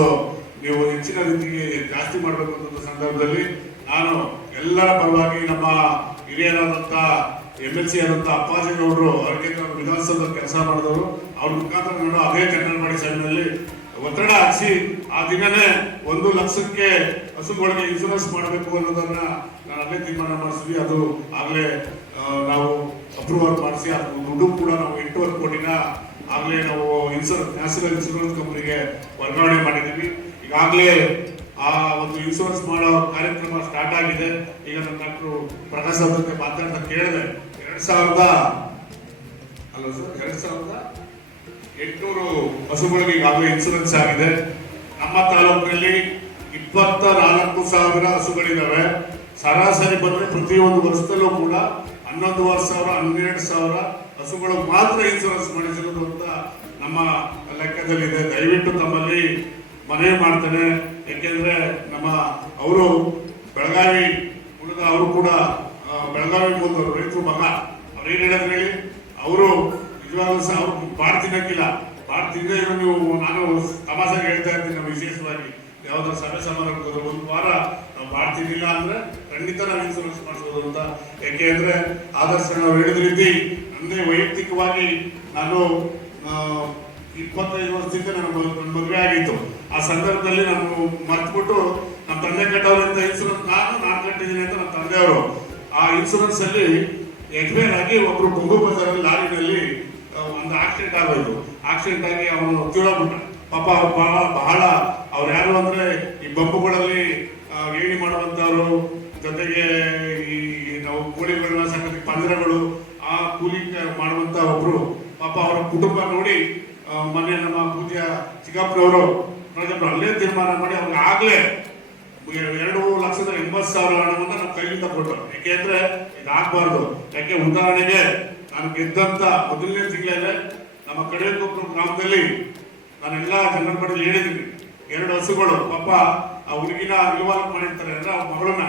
ನೀವು ಹೆಚ್ಚಿನ ರೀತಿಗೆ ಜಾಸ್ತಿ ಮಾಡಬೇಕು ಅಂತ ಸಂದರ್ಭದಲ್ಲಿ ನಾನು ಎಲ್ಲರ ಪರವಾಗಿ ನಮ್ಮ ಹಿರಿಯರಾದಂಥ MLC ಆದಂಥ ಅಪ್ಪಾಜಿಗೌಡರು ಅವರಿಗೆ ವಿಧಾನಸೌಧದಲ್ಲಿ ಕೆಲಸ ಮಾಡಿದವರು, ಅವ್ರ ಮುಖಾಂತರ ನಾನು ಅದೇ ಜನರಲ್ ಮಾಡಿ ಸಭೆಯಲ್ಲಿ ಒತ್ತಡ ಹಾಕಿಸಿ ಆ ದಿನನೇ 1 ಲಕ್ಷಕ್ಕೆ ಹಸುಗಳಿಗೆ ಇನ್ಸೂರೆನ್ಸ್ ಮಾಡಬೇಕು ಅನ್ನೋದನ್ನ ನಾನು ಅಲ್ಲೇ ತೀರ್ಮಾನ ಮಾಡಿಸಿದ್ವಿ. ಅದು ಆಗಲೇ ನಾವು ಅಪ್ರೂವಲ್ ಮಾಡಿಸಿ ಅದು ದುಡ್ಡು ಕೂಡ ನಾವು 8.5 ಕೋಟಿನ ಆಗಲೇ ನಾವು ನ್ಯಾಷನಲ್ ಇನ್ಶೂರೆನ್ಸ್ ಕಂಪನಿಗೆ ವರ್ಗಾವಣೆ ಮಾಡಿದ್ದೀವಿ. ಈಗಾಗಲೇ ಆ ಒಂದು ಇನ್ಶೂರೆನ್ಸ್ ಮಾಡೋ ಕಾರ್ಯಕ್ರಮ ಸ್ಟಾರ್ಟ್ ಆಗಿದೆ. ಈಗ ನನ್ನ ಡಾಕ್ಟರ್ ಪ್ರಕಾಶ್ ಅವ್ರ ಜೊತೆ ಮಾತಾಡ್ತಾ ಕೇಳಿದೆ, 2,800 ಹಸುಗಳಿಗೆ ಈಗಾಗಲೇ ಇನ್ಶೂರೆನ್ಸ್ ಆಗಿದೆ. ನಮ್ಮ ತಾಲೂಕಿನಲ್ಲಿ 24,000 ಹಸುಗಳಿದ್ದಾವೆ. ಸರಾಸರಿ ಬಂದ್ರೆ ಪ್ರತಿಯೊಂದು ವರ್ಷದಲ್ಲೂ ಕೂಡ 11,000 12,000 ಹಸುಗಳು ಮಾತ್ರ ಇನ್ಶೂರೆನ್ಸ್ ಮಾಡಿಸಿರೋದು ಅಂತ ನಮ್ಮ ಲೆಕ್ಕದಲ್ಲಿದೆ. ದಯವಿಟ್ಟು ತಮ್ಮಲ್ಲಿ ಮನವಿ ಮಾಡ್ತೇನೆ. ಯಾಕೆಂದ್ರೆ ನಮ್ಮ ಅವರು ಬೆಳಗಾವಿ ಹುಡುಗ, ಅವರು ಕೂಡ ಬೆಳಗಾವಿ ಮೂಲದವರು, ರೈತರು ಮಗ. ಅವ್ರು ಏನ್ ಹೇಳಿದ್ರೆ ಹೇಳಿ, ಅವರು ನಿಜವಾಗ್ಲೂ ಸಹ ಅವ್ರು ಬಾಳ್ ತಿನ್ನಕ್ಕಿಲ್ಲ. ಬಾಳ್ ತಿಂದೇ ಇರೋ ನೀವು, ನಾನು ತಮಾಷೆಗೆ ಹೇಳ್ತಾ ಇರ್ತೀನಿ, ನಾವು ವಿಶೇಷವಾಗಿ ಯಾವ್ದಾದ್ರು ಸಭೆ ಸಮಾರಂಭ 1 ವಾರ ನಾವು ಬಾಳ್ ತಿನ್ನಿಲ್ಲ ಅಂದ್ರೆ ಖಂಡಿತ ನಾವು ಇನ್ಶೂರೆನ್ಸ್ ಮಾಡಿಸೋದು ಅಂತ. ಯಾಕೆ ಅಂದ್ರೆ ಆದರ್ಶ ನಾವು ಹೇಳಿದ ರೀತಿ ನಂದೇ ವೈಯಕ್ತಿಕವಾಗಿ ನಾನು 25 ವರ್ಷದಿಂದ ನನ್ನ ಮದುವೆ ಆಗಿತ್ತು. ಆ ಸಂದರ್ಭದಲ್ಲಿ ನಾನು ಮರ್ತ್ಬಿಟ್ಟು ನಮ್ಮ ತಂದೆ ಕಟ್ಟೋದ್ರಿಂದ ಇನ್ಶೂರೆನ್ಸ್ ನಾನು ಕಟ್ಟಿದ್ದೀನಿ ಅಂತ ನಮ್ಮ ತಂದೆಯವರು ಆ ಇನ್ಶೂರೆನ್ಸ್ ಅಲ್ಲಿ ಎಕ್ಸ್ಪೈರ್ ಆಗಿ ಒಬ್ರು ಬೊಂಗು ಬಜಾರಲ್ಲಿ ಲಾರಿನಲ್ಲಿ ಒಂದು ಆಕ್ಸಿಡೆಂಟ್ ಆಗೋಯ್ತು. ಆಕ್ಸಿಡೆಂಟ್ ಆಗಿ ಅವನು ತೀರೋಗ್ಬಿಟ್ಟ. ಪಾಪ ಬಹಳ ಅವ್ರು ಯಾರು ಅಂದ್ರೆ ಈ ಬಂಬುಗಳಲ್ಲಿ ಏಣಿ ಮಾಡುವಂತವ್ರು, ಜೊತೆಗೆ ಈ ನಾವು ಕೋಳಿಗಳನ್ನ ಸಂಗತಿ ಪಂಜರಗಳು ಆ ಕೂಲಿ ಮಾಡುವಂತ ಒಬ್ರು. ಪಾಪ ಅವರ ಕುಟುಂಬ ನೋಡಿ ಮೊನ್ನೆ ನಮ್ಮ ಪೂಜ್ಯ ಚಿಕ್ಕಪ್ಪನವರು ಅಲ್ಲೇ ತೀರ್ಮಾನ ಮಾಡಿ ಅವ್ರಿಗೆ ಆಗ್ಲೇ 2,80,000 ಹಣವನ್ನ ನಮ್ಮ ಕೈಯಿಂದ ಕೊಟ್ಟರು. ಯಾಕೆಂದ್ರೆ ಇದಾಗಬಾರ್ದು. ಯಾಕೆ ಉದಾಹರಣೆಗೆ ನಾನು ಗೆದ್ದಂತ ಮೊದಲನೇ ತಿಂಗಳಲ್ಲೇ ನಮ್ಮ ಕಡೆಯಕೊಬ್ಬರು ಗ್ರಾಮದಲ್ಲಿ ನಾನೆಲ್ಲ ಜನರ ಬಳಿ ಹೇಳಿದ್ದೀನಿ, 2 ಹಸುಗಳು ಪಾಪ ಆ ಹುಡುಗಿನ ವಿವಾಹ ಮಾಡಿರ್ತಾರೆ ಅಂದ್ರೆ ಅವ್ರ ಮಗಳನ್ನ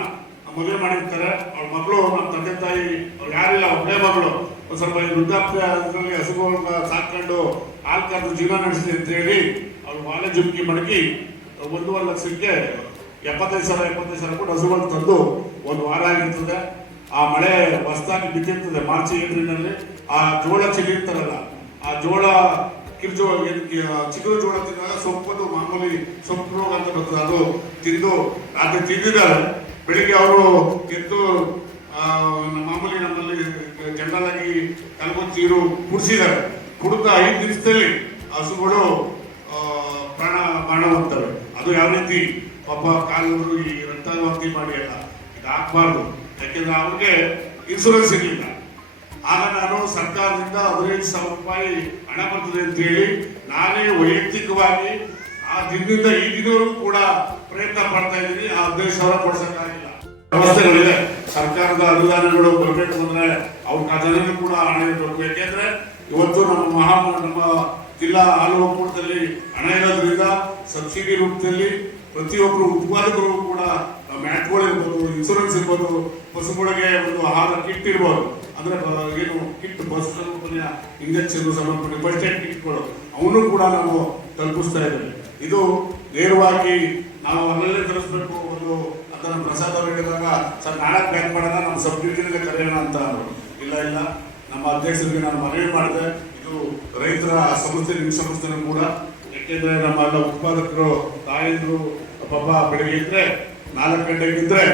ಮದುವೆ ಮಾಡಿರ್ತಾರೆ. ಅವ್ರ ಮಗಳು ನಮ್ಮ ತಂದೆ ತಾಯಿ ಅವ್ರು ಯಾರಿಲ್ಲ, ಒಬ್ಬಳೇ ಮಗಳು. ಒಂದ್ ಸ್ವಲ್ಪ ವೃದ್ಧಾಪ್ಯದಲ್ಲಿ ಹಸುಗಳನ್ನ ಸಾಕೊಂಡು ಹಾಲು ಕರೆದು ಜೀವನ ನಡೆಸಿದೆ ಅಂತ ಹೇಳಿ ಅವ್ರು ವಾಲೆ ಜುಮ್ಕಿ ಮಡಗಿ 1.5 ಲಕ್ಷಕ್ಕೆ 75,000 ಕೂಡ ಹಸುಗಳು ತಂದು ಒಂದು ವಾರ ಆಗಿರ್ತದೆ. ಆ ಮಳೆ ಹೊಸದಾಗಿ ಬಿದ್ದಿರ್ತದೆ ಮಾರ್ಚ್ ಏಪ್ರಿಲ್ನಲ್ಲಿ. ಆ ಜೋಳ ಚಿಗಿರ್ತಾರಲ್ಲ, ಆ ಜೋಳ ಚಿಗುರು ಜೋಳ ತಿಂದಾಗ ಸೊಪ್ಪು ಮಾಮೂಲಿ ಸೊಪ್ಪು ರೋಗ ಅಂತ ಬರ್ತದೆ, ಅದು ತಿಂದು ರಾತ್ರಿ ತಿಂದಿದ್ದಾರೆ. ಬೆಳಿಗ್ಗೆ ಅವರು ಎದ್ದು ಮಾಮೂಲಿ ನಮ್ಮಲ್ಲಿ ಜನರಲ್ ಆಗಿ ಕಲ್ಗೊಚ್ಚ ನೀರು ಕುಡಿಸಿದ್ದಾರೆ. ಕುಡಿದ 5 ನಿಮಿಷದಲ್ಲಿ ಹಸುಗಳು ಪ್ರಾಣ ಹೋಗ್ತವೆ. ಅದು ಯಾವ ರೀತಿ ಪಾಪ ಕಾಲವರು ಈ ರಕ್ತವಾಂತಿ ಮಾಡಿ ಅಲ್ಲ, ಇದು ಹಾಕ್ಬಾರ್ದು. ಯಾಕೆಂದ್ರೆ ಅವ್ರಿಗೆ ಇನ್ಸೂರೆನ್ಸ್ ಇರಲಿಲ್ಲ. ಆಗ ನಾನು ಸರ್ಕಾರದಿಂದ 15,000 ರೂಪಾಯಿ ಹಣ ಬರ್ತದೆ ಅಂತ ಹೇಳಿ ನಾನೇ ವೈಯಕ್ತಿಕವಾಗಿ ಆ ದಿನದಿಂದ ಈ ದಿನವರೆಗೂ ಕೂಡ ಪ್ರಯತ್ನ ಪಡ್ತಾ ಇದ್ದೀನಿ. ಆ 15,000 ಕೊಡ್ಸಕ್ಕಾಗಿಲ್ಲ. ವ್ಯವಸ್ಥೆಗಳಿದೆ, ಸರ್ಕಾರದ ಅನುದಾನಗಳು ಬರಬೇಕು ಅಂದ್ರೆ ಅವ್ರ ಖಜಾನೆಗೂ ಕೂಡ ಹಣ ಇರಬೇಕು. ಯಾಕೆಂದ್ರೆ ಇವತ್ತು ನಮ್ಮ ಜಿಲ್ಲಾ ಹಾಲು ಒಕ್ಕೂಟದಲ್ಲಿ ಹಣ ಇರೋದ್ರಿಂದ ಸಬ್ಸಿಡಿ ರೂಪದಲ್ಲಿ ಪ್ರತಿಯೊಬ್ಬರು ಉತ್ಪಾದಕರು ಕೂಡ ಮ್ಯಾಟ್ಗಳಿರ್ಬೋದು, ಇನ್ಸೂರೆನ್ಸ್ ಇರ್ಬೋದು, ಪಶುಗಳಿಗೆ ಒಂದು ಆಹಾರ ಕಿಟ್ ಇರ್ಬೋದು, ಅಂದ್ರೆ ಏನು ಕಿಟ್ ಬಸ್ ಇಂಜೆಕ್ಷನ್ ಸಂಬಂಧಪಟ್ಟ ಫಸ್ಟ್ ಏಡ್ ಕಿಟ್ಗಳು ಅವನು ಕೂಡ ನಾವು ತಲುಪಿಸ್ತಾ ಇದ್ದೇವೆ. ಇದು ನೇರವಾಗಿ ನಾವು ಅಲ್ಲೇ ತರಿಸ್ಬೇಕು. ಒಂದು ಅದನ್ನು ಪ್ರಸಾದ ಅವರು ಹೇಳಿದಾಗ ಸರ್ ನಾಳೆ ಬ್ಯಾಕ್ ಮಾಡೋಣ, ನಮ್ಮ ಸಬ್ ಡಿವಿಷನ್ಗೆ ಕರೆಯೋಣ ಅಂತ ಅಂದರು. ಇಲ್ಲ ನಮ್ಮ ಅಧ್ಯಕ್ಷರಿಗೆ ನಾನು ಮನವಿ ಮಾಡಿದೆ, ಇದು ರೈತರ ಸಂಸ್ಥೆ, ನಿಮ್ಮ ಸಂಸ್ಥೆನೂ ಕೂಡ. ಯಾಕೆಂದ್ರೆ ನಮ್ಮೆಲ್ಲ ಉತ್ಪಾದಕರು ತಾಯಂದ್ರು ಪಾಪ ಬೆಳಿಗ್ಗೆ ಇದ್ರೆ 4 ಗಂಟೆಗೆ ಇದ್ರೆ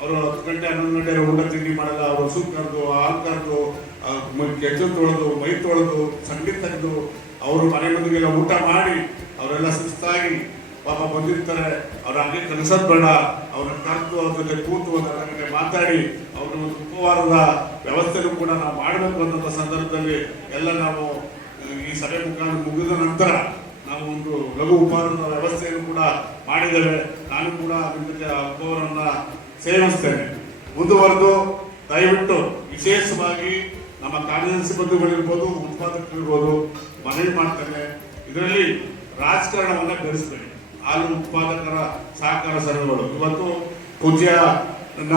ಅವರು 10 ಗಂಟೆ 11 ಗಂಟೆ ಊಟ ತಿಂಡಿ ಮಾಡಲ್ಲ. ಅವರು ಹಸು ಕರೆದು ಹಾಲು ಕರೆದು ಗೆಜ್ಜು ತೊಳೆದು ಮೈ ತೊಳೆದು ಸಂಗೀತ ತೆಗೆದು ಅವರು ಮನೆ ಮಂದಿಗೆಲ್ಲ ಊಟ ಮಾಡಿ ಅವರೆಲ್ಲ ಸುಸ್ತಾಗಿ ಪಾಪ ಬಂದಿರ್ತಾರೆ. ಅವ್ರ ಹಾಗೆ ಕಲಿಸೋದು ಬೇಡ, ಅವ್ರನ್ನ ಕರೆದು ಅವ್ರ ಜೊತೆ ಕೂತು ಒಂದು ಅರ್ಧ ಗಂಟೆ ಮಾತಾಡಿ ಅವ್ರನ್ನ ಒಂದು ಉಪವಾರದ ವ್ಯವಸ್ಥೆನೂ ಕೂಡ ನಾವು ಮಾಡಬೇಕು ಅನ್ನೋ ಸಂದರ್ಭದಲ್ಲಿ ಎಲ್ಲ ನಾವು ಈ ಸಭೆ ಮುಗಿದ ನಂತರ ನಾವು ಒಂದು ಲಘು ಉಪಹಾರದ ವ್ಯವಸ್ಥೆಯನ್ನು ಕೂಡ ಮಾಡಿದ್ದೇವೆ. ನಾನು ಕೂಡ ಅದಕ್ಕೆ ಉಪಹಾರವನ್ನ ಸೇವಿಸ್ತೇನೆ. ಮುಂದುವರೆದು ದಯವಿಟ್ಟು ವಿಶೇಷವಾಗಿ ನಮ್ಮ ಕಾರ್ಯದರ್ಶಿ ಬಂಧುಗಳಿರ್ಬೋದು, ಉತ್ಪಾದಕರಿರ್ಬೋದು ಮನವಿ ಮಾಡ್ತೇನೆ, ಇದರಲ್ಲಿ ರಾಜಕಾರಣವನ್ನ ಬೆಳೆಸಬೇಡಿ. ಹಾಲು ಉತ್ಪಾದಕರ ಸಹಕಾರ ಸಂಘಗಳು ಇವತ್ತು ಪೂಜ್ಯ ನನ್ನ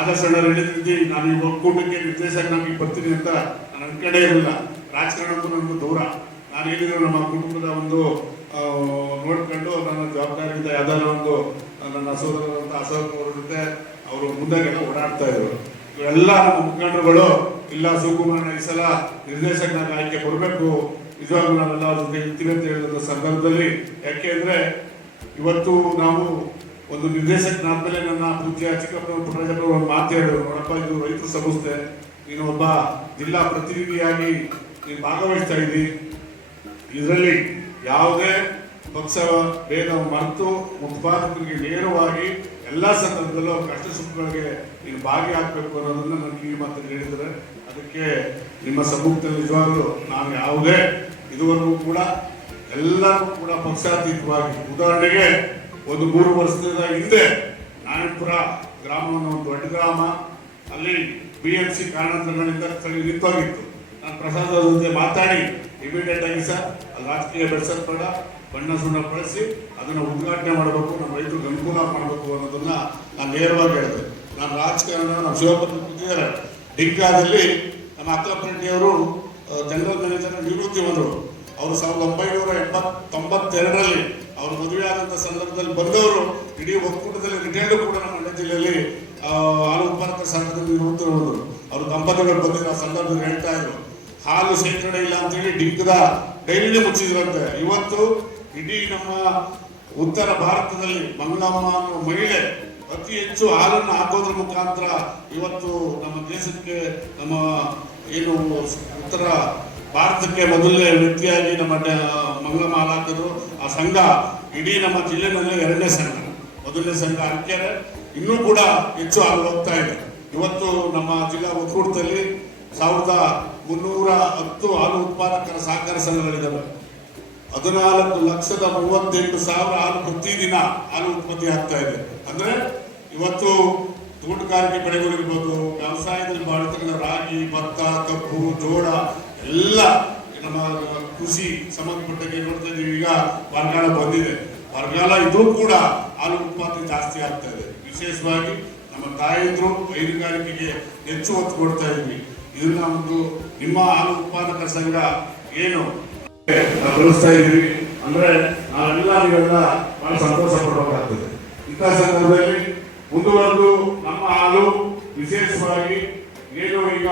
ಆದರ್ಶಣ್ಣ ಹೇಳಿದ್ರಿ, ನಾನು ಈ ಒಕ್ಕೂಟಕ್ಕೆ ನಿರ್ದೇಶಕನಾಗಿ ಬರ್ತೀನಿ ಅಂತ ನಾನು ಅನ್ಕಡೆ ಇರಲಿಲ್ಲ. ರಾಜಕಾರಣ ನನಗೂ ದೂರ. ನಾನು ಹೇಳಿದ್ರು ನಮ್ಮ ಕುಟುಂಬದ ಒಂದು ನೋಡ್ಕೊಂಡು ನನ್ನ ಜವಾಬ್ದಾರಿಯಿಂದ ಯಾವ್ದಾದ್ರು ಒಂದು ನನ್ನ ಸೋದರರಂತ ಅಶೋಕ್ ಅವರ ಜೊತೆ ಅವರು ಮುಂದಾಗೆಲ್ಲ ಓಡಾಡ್ತಾ ಇದ್ರು. ಇವೆಲ್ಲ ನಮ್ಮ ಮುಖಂಡರುಗಳು ಇಲ್ಲ ಶಿವಕುಮಾರನ ಈ ಸಲ ನಿರ್ದೇಶಕನಾಗಿ ಆಯ್ಕೆ ಬರಬೇಕು, ನಿಜವಾಗ್ಲೂ ನಾವೆಲ್ಲ ಅದ್ರ ಇರ್ತೀವಿ ಅಂತ ಹೇಳಿದ ಸಂದರ್ಭದಲ್ಲಿ, ಯಾಕೆ ಅಂದ್ರೆ ಇವತ್ತು ನಾವು ಒಂದು ನಿರ್ದೇಶಕನಾದ್ಮೇಲೆ ನನ್ನ ಪೂಜ್ಯ ಚಿಕ್ಕಪ್ಪನವರು ಪುಟ್ಟರಾಜಪ್ಪನವರು ಒಂದು ಮಾತು ಹೇಳಿದ್ರು, ನೋಡಪ್ಪ ಇದು ರೈತರ ಸಂಸ್ಥೆ, ನೀನು ಒಬ್ಬ ಜಿಲ್ಲಾ ಪ್ರತಿನಿಧಿಯಾಗಿ ನೀನು ಭಾಗವಹಿಸ್ತಾ ಇದ್ದಿ, ಇದರಲ್ಲಿ ಯಾವುದೇ ಪಕ್ಷ ಭೇದ ಮರೆತು ಉತ್ಪಾದಕರಿಗೆ ನೇರವಾಗಿ ಎಲ್ಲ ಸಂದರ್ಭದಲ್ಲೂ ಕಷ್ಟ ಸುಖಗಳಿಗೆ ನೀನು ಭಾಗಿಯಾಗಬೇಕು ಅನ್ನೋದನ್ನ ನನ್ನ ಕಿವಿ ಮಾತನ್ನು ಹೇಳಿದರೆ, ಅದಕ್ಕೆ ನಿಮ್ಮ ಸಮ್ಮುಖದಲ್ಲಿ ನಿಜವಾಗಲೂ ನಾನು ಯಾವುದೇ ಇದುವರೆಗೂ ಕೂಡ ಎಲ್ಲರೂ ಕೂಡ ಪಕ್ಷಾತೀತವಾಗಿ, ಉದಾಹರಣೆಗೆ ಒಂದು 3 ವರ್ಷದ ಹಿಂದೆ ನಾರಾಯಣಪುರ ಗ್ರಾಮವನ್ನು ಒಂದು ದೊಡ್ಡ ಗ್ರಾಮ, ಅಲ್ಲಿ BMC ಕಾರಣಾಂತರಗಳಿಂದ ನಿಂತೋಗಿತ್ತು. ನಾನು ಪ್ರಸಾದ ಜೊತೆ ಮಾತಾಡಿ ಇಮಿಡಿಯೇಟ್ ಆಗಿ ಸರ್ ಅಲ್ಲಿ ರಾಜಕೀಯ ಬೆಳೆಸೋದು ಬೇಡ, ಬಣ್ಣ ಸುಣ್ಣ ಬಳಸಿ ಅದನ್ನು ಉದ್ಘಾಟನೆ ಮಾಡಬೇಕು, ನಮ್ಮ ರೈತರಿಗೆ ಅನುಕೂಲ ಮಾಡಬೇಕು ಅನ್ನೋದನ್ನ ನಾನು ನೇರವಾಗಿ ಹೇಳಿದೆ. ನಾನು ರಾಜಕಾರಣ ನಮ್ಮ ಶಿವಪತ್ರ ಕೂತಿದ್ದಾರೆ ಡಿಗ್ಗಾದಲ್ಲಿ ನಮ್ಮ ಅಕ್ಕಲಪ್ಪರೆಡ್ಡಿಯವರು ಜನರಲ್ ಮ್ಯಾನೇಜರ್ ನಿವೃತ್ತಿ ಬಂದರು. ಅವರು 1992ರಲ್ಲಿ ಅವರು ಮದುವೆ ಆದಂಥ ಸಂದರ್ಭದಲ್ಲಿ ಬಂದವರು. ಇಡೀ ಒಕ್ಕೂಟದಲ್ಲಿ ರಿಟೈರ್ಡ್ ಕೂಡ ನಮ್ಮ ಮಂಡ್ಯ ಜಿಲ್ಲೆಯಲ್ಲಿ ಹಾಲು ಉತ್ಪಾದಕರ ಸಂಘದಲ್ಲಿ ನಿವೃತ್ತಿ ಹೋದರು. ಅವರು ದಂಪತಿಗಳು ಬಂದಿರೋ ಸಂದರ್ಭದಲ್ಲಿ ಹೇಳ್ತಾ ಇದ್ರು, ಹಾಲು ಶೇಖರಣೆ ಇಲ್ಲ ಅಂತೇಳಿ ಡಿಗ್ಗದ ಡೈರಿನೇ ಮುಚ್ಚಿದ್ರಂತೆ. ಇವತ್ತು ಇಡೀ ನಮ್ಮ ಉತ್ತರ ಭಾರತದಲ್ಲಿ ಮಂಗಳಮ್ಮ ಅನ್ನೋ ಮಹಿಳೆ ಅತಿ ಹೆಚ್ಚು ಹಾಲನ್ನು ಹಾಕೋದ್ರ ಮುಖಾಂತರ ಇವತ್ತು ನಮ್ಮ ದೇಶಕ್ಕೆ, ನಮ್ಮ ಏನು ಉತ್ತರ ಭಾರತಕ್ಕೆ ಮೊದಲನೇ ವ್ಯಕ್ತಿಯಾಗಿ ನಮ್ಮ ಮಂಗಳಮ್ಮ ಹಾಲು ಹಾಕಿದ್ರು. ಆ ಸಂಘ ಇಡೀ ನಮ್ಮ ಜಿಲ್ಲೆನಲ್ಲಿ 2ನೇ ಸಂಘ, ಮೊದಲನೇ ಸಂಘ ಅರಕೆರೆ, ಇನ್ನೂ ಕೂಡ ಹೆಚ್ಚು ಹಾಲು ಹೋಗ್ತಾ ಇದೆ. ಇವತ್ತು ನಮ್ಮ ಜಿಲ್ಲಾ ಒಕ್ಕೂಟದಲ್ಲಿ 1310 ಹಾಲು ಉತ್ಪಾದಕರ ಸಹಕಾರ ಸಂಘಗಳಿದ್ದಾವೆ. 14,38,000 ಹಾಲು ಪ್ರತಿದಿನ ಹಾಲು ಉತ್ಪತ್ತಿ ಆಗ್ತಾ ಇದೆ. ಅಂದ್ರೆ ಇವತ್ತು ತೋಟಗಾರಿಕೆ ಬೆಳೆಗಳಿರ್ಬೋದು, ವ್ಯವಸಾಯದಲ್ಲಿ ಮಾಡಿರ್ತಕ್ಕಂಥ ರಾಗಿ, ಭತ್ತ, ಕಬ್ಬು, ಜೋಳ ಎಲ್ಲ ನಮ್ಮ ಕೃಷಿ ಸಂಬಂಧಪಟ್ಟಕ್ಕೆ ನೋಡ್ತಾ ಇದೀವಿ. ಈಗ ಬರಗಾಲ ಬಂದಿದೆ, ಬರಗಾಲ ಇದು ಕೂಡ ಹಾಲು ಉತ್ಪಾದನೆ ಜಾಸ್ತಿ ಆಗ್ತಾ ಇದೆ. ವಿಶೇಷವಾಗಿ ನಮ್ಮ ತಾಯಂದ್ರು ಹೈನುಗಾರಿಕೆಗೆ ಹೆಚ್ಚು ಒತ್ತು ಕೊಡ್ತಾ ಇದ್ವಿ. ಇದನ್ನ ಒಂದು ನಿಮ್ಮ ಹಾಲು ಉತ್ಪಾದಕರ ಸಂಘ ಏನು ಬೆಳೆಸ್ತಾ ಇದೀವಿ ಅಂದ್ರೆ ನಾವೆಲ್ಲ ನೀವೆಲ್ಲ ಬಹಳ ಸಂತೋಷ ಪಡಬೇಕಾಗ್ತದೆ. ಇಂಥ ಸಂದರ್ಭದಲ್ಲಿ ಮುಂದುವರೆದು ನಮ್ಮ ಹಾಲು ವಿಶೇಷವಾಗಿ ಏನು ಈಗ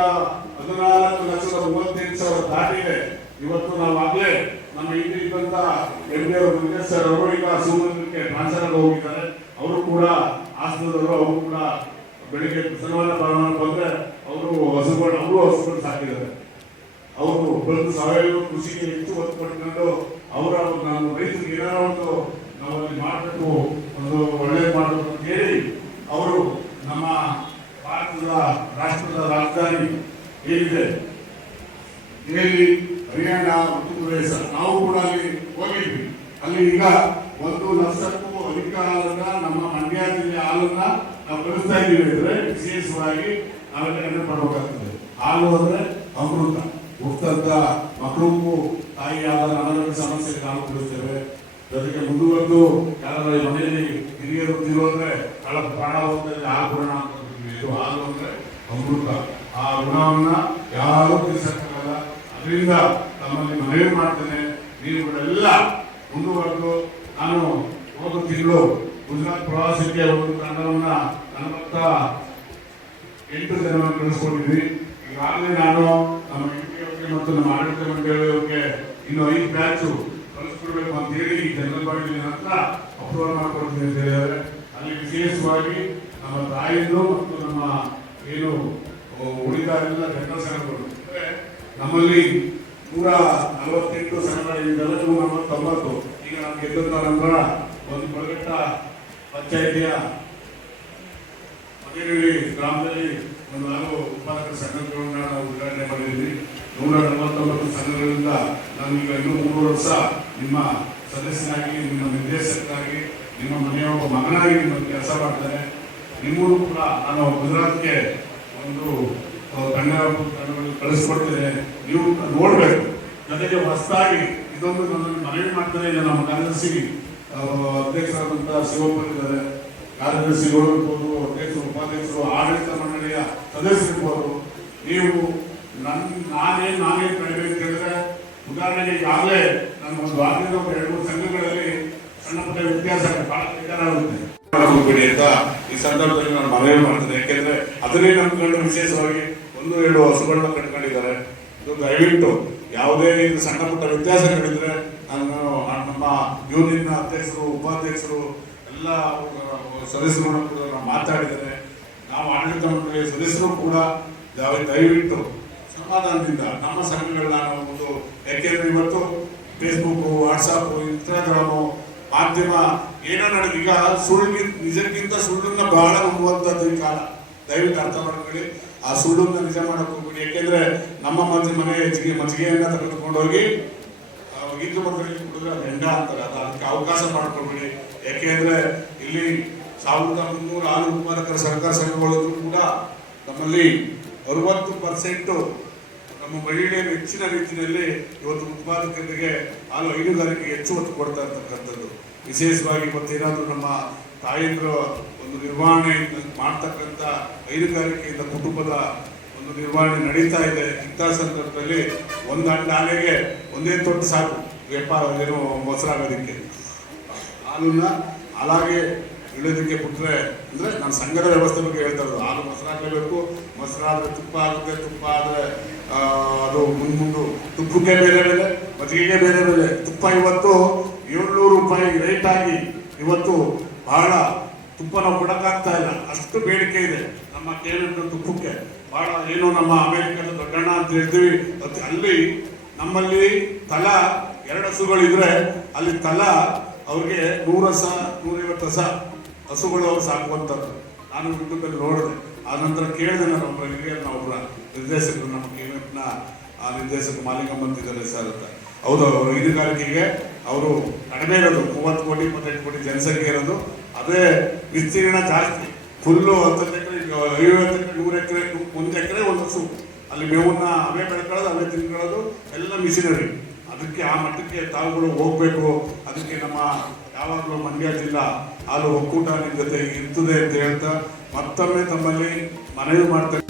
14,38,000 ದಾಟಿದೆ. ಇವತ್ತು ನಾವು ಆಗಲೇ ನಮ್ಮ ಹಿಂದೆ ಇದ್ದಂತ MD ಮಂಜೇಶ್ ಸರ್ ಅವರು ಈಗ ಶಿವಮೊಗ್ಗಕ್ಕೆ ಟ್ರಾನ್ಸ್ಫರ್ ಹೋಗಿದ್ದಾರೆ. ಅವರು ಕೂಡ ಹಾಸನದವರು, ಅವರು ಕೂಡ ಬೆಳಿಗ್ಗೆ ಶನಿವಾರ ಭಾನುವಾರ ಬಂದ್ರೆ ಅವರು ಹಸುಗಳು ಸಾಕಿದ್ದಾರೆ. ಅವರು ಬಂದು ಸಾವಯವ ಕೃಷಿಗೆ ಹೆಚ್ಚು ಒತ್ತು ಪಡ್ಕೊಂಡು ಅವರ ನಾನು ರೈತರಿಗೆ ಏನಾದ್ರು ಒಂದು ನಾವು ಅಲ್ಲಿ ಮಾಡಬೇಕು, ಒಂದು ಒಳ್ಳೇದು ಮಾಡಬೇಕು ಅಂತ ಹೇಳಿ ಅವರು ನಮ್ಮ ಭಾರತದ ರಾಷ್ಟ್ರದ ರಾಜಧಾನಿ ಏನಿದೆ ದೆಹಲಿ, ಹರಿಯಾಣ, ಉತ್ತರ ಪ್ರದೇಶ, ನಾವು ಕೂಡ ಅಲ್ಲಿ ಹೋಗಿದ್ವಿ. ಅಲ್ಲಿ ಈಗ 1 ಲಕ್ಷಕ್ಕೂ ಅಧಿಕ ಹಾಲನ್ನ ನಮ್ಮ ಮಂಡ್ಯ ಜಿಲ್ಲೆ ಹಾಲನ್ನ ನಾವು ಕಳಿಸ್ತಾ ಇದ್ದೀವಿ. ಅಂದ್ರೆ ವಿಶೇಷವಾಗಿ ನಾವೆಲ್ಲ ಕಡಿಮೆ ಮಾಡಬೇಕಾಗ್ತದೆ. ಹಾಲು ಅಂದ್ರೆ ಅಮೃತ. ಹುಟ್ಟಂತ ಮಕ್ಕಳಿಗೂ ತಾಯಿಯಾದ ಅನಾರೋಗ್ಯ ಸಮಸ್ಯೆಗೆ ನಾವು ಕಳಿಸ್ತೇವೆ. ಜೊತೆಗೆ ಮುಂದುವರೆದು ಯಾರಾದ್ರೂ ಮನೆಯಲ್ಲಿ ಹಿರಿಯರು ತಿರುವಂದ್ರೆ ಪ್ರಾಣ ಹೋಗ್ತದೆ, ಆ ಗುಣ ಅಂತ ಇದು ಹಾಲು ಅಂದ್ರೆ ಅಮೃತ. ಆ ಗುಣವನ್ನ ಯಾರು ತಿಳಿಸಕ್ಕಾಗಲ್ಲ. ಅದರಿಂದ ತಮ್ಮಲ್ಲಿ ಮನವಿ ಮಾಡ್ತೇನೆ, ನೀವುಗಳೆಲ್ಲ ಮುಂದುವರೆದು ನಾನು ಹೋದ ತಿಂಗಳು ಗುಜರಾತ್ ಪ್ರವಾಸಕ್ಕೆ ಒಂದು ತಂಡವನ್ನ 48 ಜನವನ್ನು ಕಳಿಸ್ಕೊಂಡಿದ್ವಿ. ಈಗಾಗಲೇ ನಾನು ನಮ್ಮ ಎಂಪಿಯವರಿಗೆ ಮತ್ತು ನಮ್ಮ ಆಡಳಿತ ಮಂಡಳಿಯವರಿಗೆ ಇನ್ನು 5 ಬ್ಯಾಚ್ ಕಳಿಸ್ಕೊಡ್ಬೇಕು ಅಂತ ಹೇಳಿ ಜನರಲ್ ಬಾಡಿ ಹತ್ರ ಅಪ್ರೂವಲ್ ಮಾಡ್ಕೊಡ್ತೀನಿ ಅಂತ ಹೇಳಿದ್ದಾರೆ. ಅಲ್ಲಿ ವಿಶೇಷವಾಗಿ ನಮ್ಮ ತಾಯಿಯರು ಮತ್ತು ನಮ್ಮ ಏನು ಉಳಿದ ಎಲ್ಲ ಜನರಲ್ ಸಂಘಗಳು, ನಮ್ಮಲ್ಲಿ 148 ಸಂಘಗಳಿಂದಲೇ 190. ಈಗ ನಾವು ಗೆದ್ದ ನಂತರ ಒಂದು ಕೊಳಗಟ್ಟ ಪಂಚಾಯಿತಿಯ ಮದೇನಹಳ್ಳಿ ಗ್ರಾಮದಲ್ಲಿ ಒಂದು 4 ಉತ್ಪಾದಕ ಸಂಘಗಳನ್ನ ನಾವು ಉದ್ಘಾಟನೆ ಮಾಡಿದ್ವಿ. 149 ಸಂಘಗಳಿಂದ ನಾನೀಗ ಇನ್ನೂ 3 ವರ್ಷ ನಿಮ್ಮ ಸದಸ್ಯನಾಗಿ, ನಿಮ್ಮ ನಿರ್ದೇಶಕನಾಗಿ, ನಿಮ್ಮ ಮನೆಯ ಒಬ್ಬ ಮಗನಾಗಿ ನಿಮ್ಮ ಕೆಲಸ ಮಾಡ್ತೇನೆ. ನಿಮ್ಮನ್ನು ಕೂಡ ನಾನು ಗುಜರಾತ್ಗೆ ಒಂದು ತಂಡಗಳು ಕಳಿಸ್ಕೊಡ್ತೇನೆ. ನೀವು ನೋಡ್ಬೇಕು. ಜೊತೆಗೆ ಹೊಸದಾಗಿ ಇದೊಂದು ನನ್ನ ಮನವಿ ಮಾಡ್ತೇನೆ. ಈಗ ನಮ್ಮ ಕಾರ್ಯದರ್ಶಿ ಅಧ್ಯಕ್ಷರಾದಂತಹ ಶಿವಪ್ಪರಿದ್ದಾರೆ, ಕಾರ್ಯದರ್ಶಿಗಳು ಇರ್ಬೋದು, ಅಧ್ಯಕ್ಷರು, ಉಪಾಧ್ಯಕ್ಷರು, ಆಡಳಿತ ಮಂಡಳಿಯ ಸದಸ್ಯರಿರ್ಬೋದು. ನೀವು ನಾನೇನು ಕಡಿಮೆ ಅಂತ ಹೇಳಿದ್ರೆ, ಉದಾಹರಣೆಗೆ ಈಗಾಗಲೇ ನನ್ನ ಒಂದು ವಾರದಿಂದ 2-3 ಸಂಘಗಳಲ್ಲಿ ಸಣ್ಣ ಪುಟ್ಟ ವ್ಯತ್ಯಾಸ ಬಹಳ ಬೇಜಾರಾಗುತ್ತೆ ಅಂತ ಈ ಸಂದರ್ಭದಲ್ಲಿ ನಾನು ಮನವಿ ಮಾಡ್ತೇನೆ. ಯಾಕೆಂದ್ರೆ ಅದನ್ನೇ ನಂಬ್ಕೊಂಡು ವಿಶೇಷವಾಗಿ 1-2 ಹಸುಗಳನ್ನ ಕಟ್ಕೊಂಡಿದ್ದಾರೆ. ಇದು ದಯವಿಟ್ಟು ಯಾವುದೇ ಸಣ್ಣ ಪುಟ್ಟ ವ್ಯತ್ಯಾಸಗಳಿದ್ರೆ ನಾನು ನಮ್ಮ ಯೂನಿಯನ್ ಅಧ್ಯಕ್ಷರು, ಉಪಾಧ್ಯಕ್ಷರು ಎಲ್ಲ ಸದಸ್ಯರು ಕೂಡ ನಾವು ಮಾತಾಡಿದ್ದಾರೆ. ನಾವು ಆಡಳಿತ ಮಂಡಳಿಯ ಸದಸ್ಯರು ಕೂಡ ದಯವಿಟ್ಟು ಸಮಾಧಾನದಿಂದ ನಮ್ಮ ಸಂಘಗಳನ್ನ ನಾವು ಒಂದು, ಯಾಕೆಂದ್ರೆ ಇವತ್ತು ಫೇಸ್ಬುಕ್, ವಾಟ್ಸಪ್, ಇನ್ಸ್ಟಾಗ್ರಾಮು ಮಾಧ್ಯಮ ಏನೋ ನಡೆದು ಈಗ ನಿಜಕ್ಕಿಂತ ಸುಳ್ಳನ್ನ ಬಹಳ ನಂಬುವಂಥದ್ದು ಈ ಕಾಲ. ದಯವಿಟ್ಟು ಅರ್ಥ ಮಾಡ್ಕೊಳ್ಳಿ. ಆ ಸುಳ್ಳನ್ನ ನಿಜ ಮಾಡಕ್ ಹೋಗ್ಬಿಡಿ. ಯಾಕೆಂದ್ರೆ ನಮ್ಮ ಮಜ್ಜಿಗೆಯನ್ನ ತೆಗೆದುಕೊಂಡೋಗಿ ಈಜು ಮಕ್ಕಳಿಗೆ ಕುಡಿದ್ರೆ ಅದು ಹೆಂಡ ಅಂತಾರೆ. ಅದಕ್ಕೆ ಅವಕಾಶ ಮಾಡ್ಕೊಳ್ಬೇಡಿ. ಯಾಕೆಂದ್ರೆ ಇಲ್ಲಿ 1300 ಹಾಲು ಉತ್ಪಾದಕರ ಸಹಕಾರ ಸಂಘಗಳು ಕೂಡ ನಮ್ಮಲ್ಲಿ 60% ನಮ್ಮ ಮಹಿಳೆಯರು ಹೆಚ್ಚಿನ ರೀತಿಯಲ್ಲಿ ಇವತ್ತು ಉತ್ಪಾದಕರಿಗೆ ಹಾಲು ಹೈನುಗಾರಿಕೆಗೆ ಹೆಚ್ಚು ಒತ್ತು ಕೊಡ್ತಾ ಇರ್ತಕ್ಕಂಥದ್ದು. ವಿಶೇಷವಾಗಿ ಇವತ್ತೇನಾದ್ರೂ ನಮ್ಮ ತಾಯಂದಿರು ಒಂದು ನಿರ್ವಹಣೆ ಮಾಡ್ತಕ್ಕಂಥ ಹೈನುಗಾರಿಕೆಯಿಂದ ಕುಟುಂಬದ ಒಂದು ನಿರ್ವಹಣೆ ನಡೀತಾ ಇದೆ. ಇಂಥ ಸಂದರ್ಭದಲ್ಲಿ ಒಂದು ಅಂಡ ಹಾಲಿಗೆ ಒಂದೇ ತೊಟ್ಟು ಸಾಕು ವ್ಯಾಪಾರ ಏನು ಮೊಸರಾಗೋದಕ್ಕೆ. ಹಾಲನ್ನ ಹಾಲಾಗೆ ಇಳಿಯೋದಕ್ಕೆ ಬಿಟ್ರೆ ಅಂದ್ರೆ ನಾನು ಸಂಘದ ವ್ಯವಸ್ಥೆ ಬಗ್ಗೆ ಹೇಳ್ತಾ ಇರೋದು. ಹಾಲು ಮೊಸರಾಗಲೇಬೇಕು, ಮೊಸರಾದ್ರೆ ತುಪ್ಪ ಆಗುತ್ತೆ, ತುಪ್ಪ ಆದ್ರೆ ಅದು ಮುಂದು ತುಪ್ಪಕ್ಕೆ ಬೇರೆ ಬೆಲೆ, ಮಜ್ಜಿಗೆಗೆ ಬೇರೆ ಬೆಲೆ. ತುಪ್ಪ ಇವತ್ತು 700 ರೂಪಾಯಿ ರೇಟ್ ಆಗಿ ಇವತ್ತು ಬಹಳ ತುಪ್ಪ ನಾವು ಕೊಡಕ್ಕಾಗ್ತಾ ಇಲ್ಲ, ಅಷ್ಟು ಬೇಡಿಕೆ ಇದೆ ನಮ್ಮ ಕೇಂದ್ರ ತುಪ್ಪಕ್ಕೆ. ಬಹಳ ಏನು ನಮ್ಮ ಅಮೆರಿಕದ ದೊಡ್ಡಣ್ಣ ಅಂತ ಹೇಳ್ತೀವಿ, ಅಲ್ಲಿ ನಮ್ಮಲ್ಲಿ ತಲಾ 2 ಹಸುಗಳಿದ್ರೆ ಅಲ್ಲಿ ತಲಾ ಅವ್ರಿಗೆ 100 ಹಸ 150 ಹಸ ಹಸುಗಳು ಅವ್ರು ಸಾಕುವಂಥದ್ದು. ನಾನು ಯೂಟ್ಯೂಬಲ್ಲಿ ನೋಡಿದೆ. ಆ ನಂತರ ಕೇಳಿದೆ ನಾನು ಒಬ್ಬರ ಹಿರಿಯರನ್ನ, ಒಬ್ಬರ ನಿರ್ದೇಶಕರು, ನಮ್ಮ KMFನ ಆ ನಿರ್ದೇಶಕ ಮಾಲಿಂಗಮ್ಮ ಅಂತಿದ್ದಾರೆ ಸರ್ ಅಂತ. ಹೌದು, ಅವರು ಹೈನುಗಾರಿಕೆಗೆ ಅವರು ಕಡಿಮೆ ಇರೋದು 30 ಕೋಟಿ 28 ಕೋಟಿ ಜನಸಂಖ್ಯೆ ಇರೋದು. ಅದೇ ವಿಸ್ತೀರ್ಣ ಜಾಸ್ತಿ, ಫುಲ್ಲು 10 ಎಕರೆ 50 ಎಕರೆ 100 ಎಕರೆ 1 ಎಕರೆ 1 ಹಸು. ಅಲ್ಲಿ ಮೇವನ್ನ ಅವೇ ಬೆಳ್ಕೊಳ್ಳೋದು, ಅವೇ ತಿನ್ಕೊಳ್ಳೋದು, ಎಲ್ಲ ಮಿಷಿನರಿ. ಅದಕ್ಕೆ ಆ ಮಟ್ಟಕ್ಕೆ ತಾವುಗಳು ಹೋಗ್ಬೇಕು. ಅದಕ್ಕೆ ನಮ್ಮ ಯಾವಾಗಲೂ ಮಂಡ್ಯ ಜಿಲ್ಲಾ ಹಾಲು ಒಕ್ಕೂಟ ನಿಮ್ಮ ಜೊತೆ ಇರ್ತದೆ ಅಂತ ಹೇಳ್ತಾ ಮತ್ತೊಮ್ಮೆ ತಮ್ಮಲ್ಲಿ ಮನವಿ ಮಾಡ್ತಾರೆ.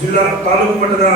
ಜಿಲ್ಲಾ ತಾಲೂಕು ಮಟ್ಟದ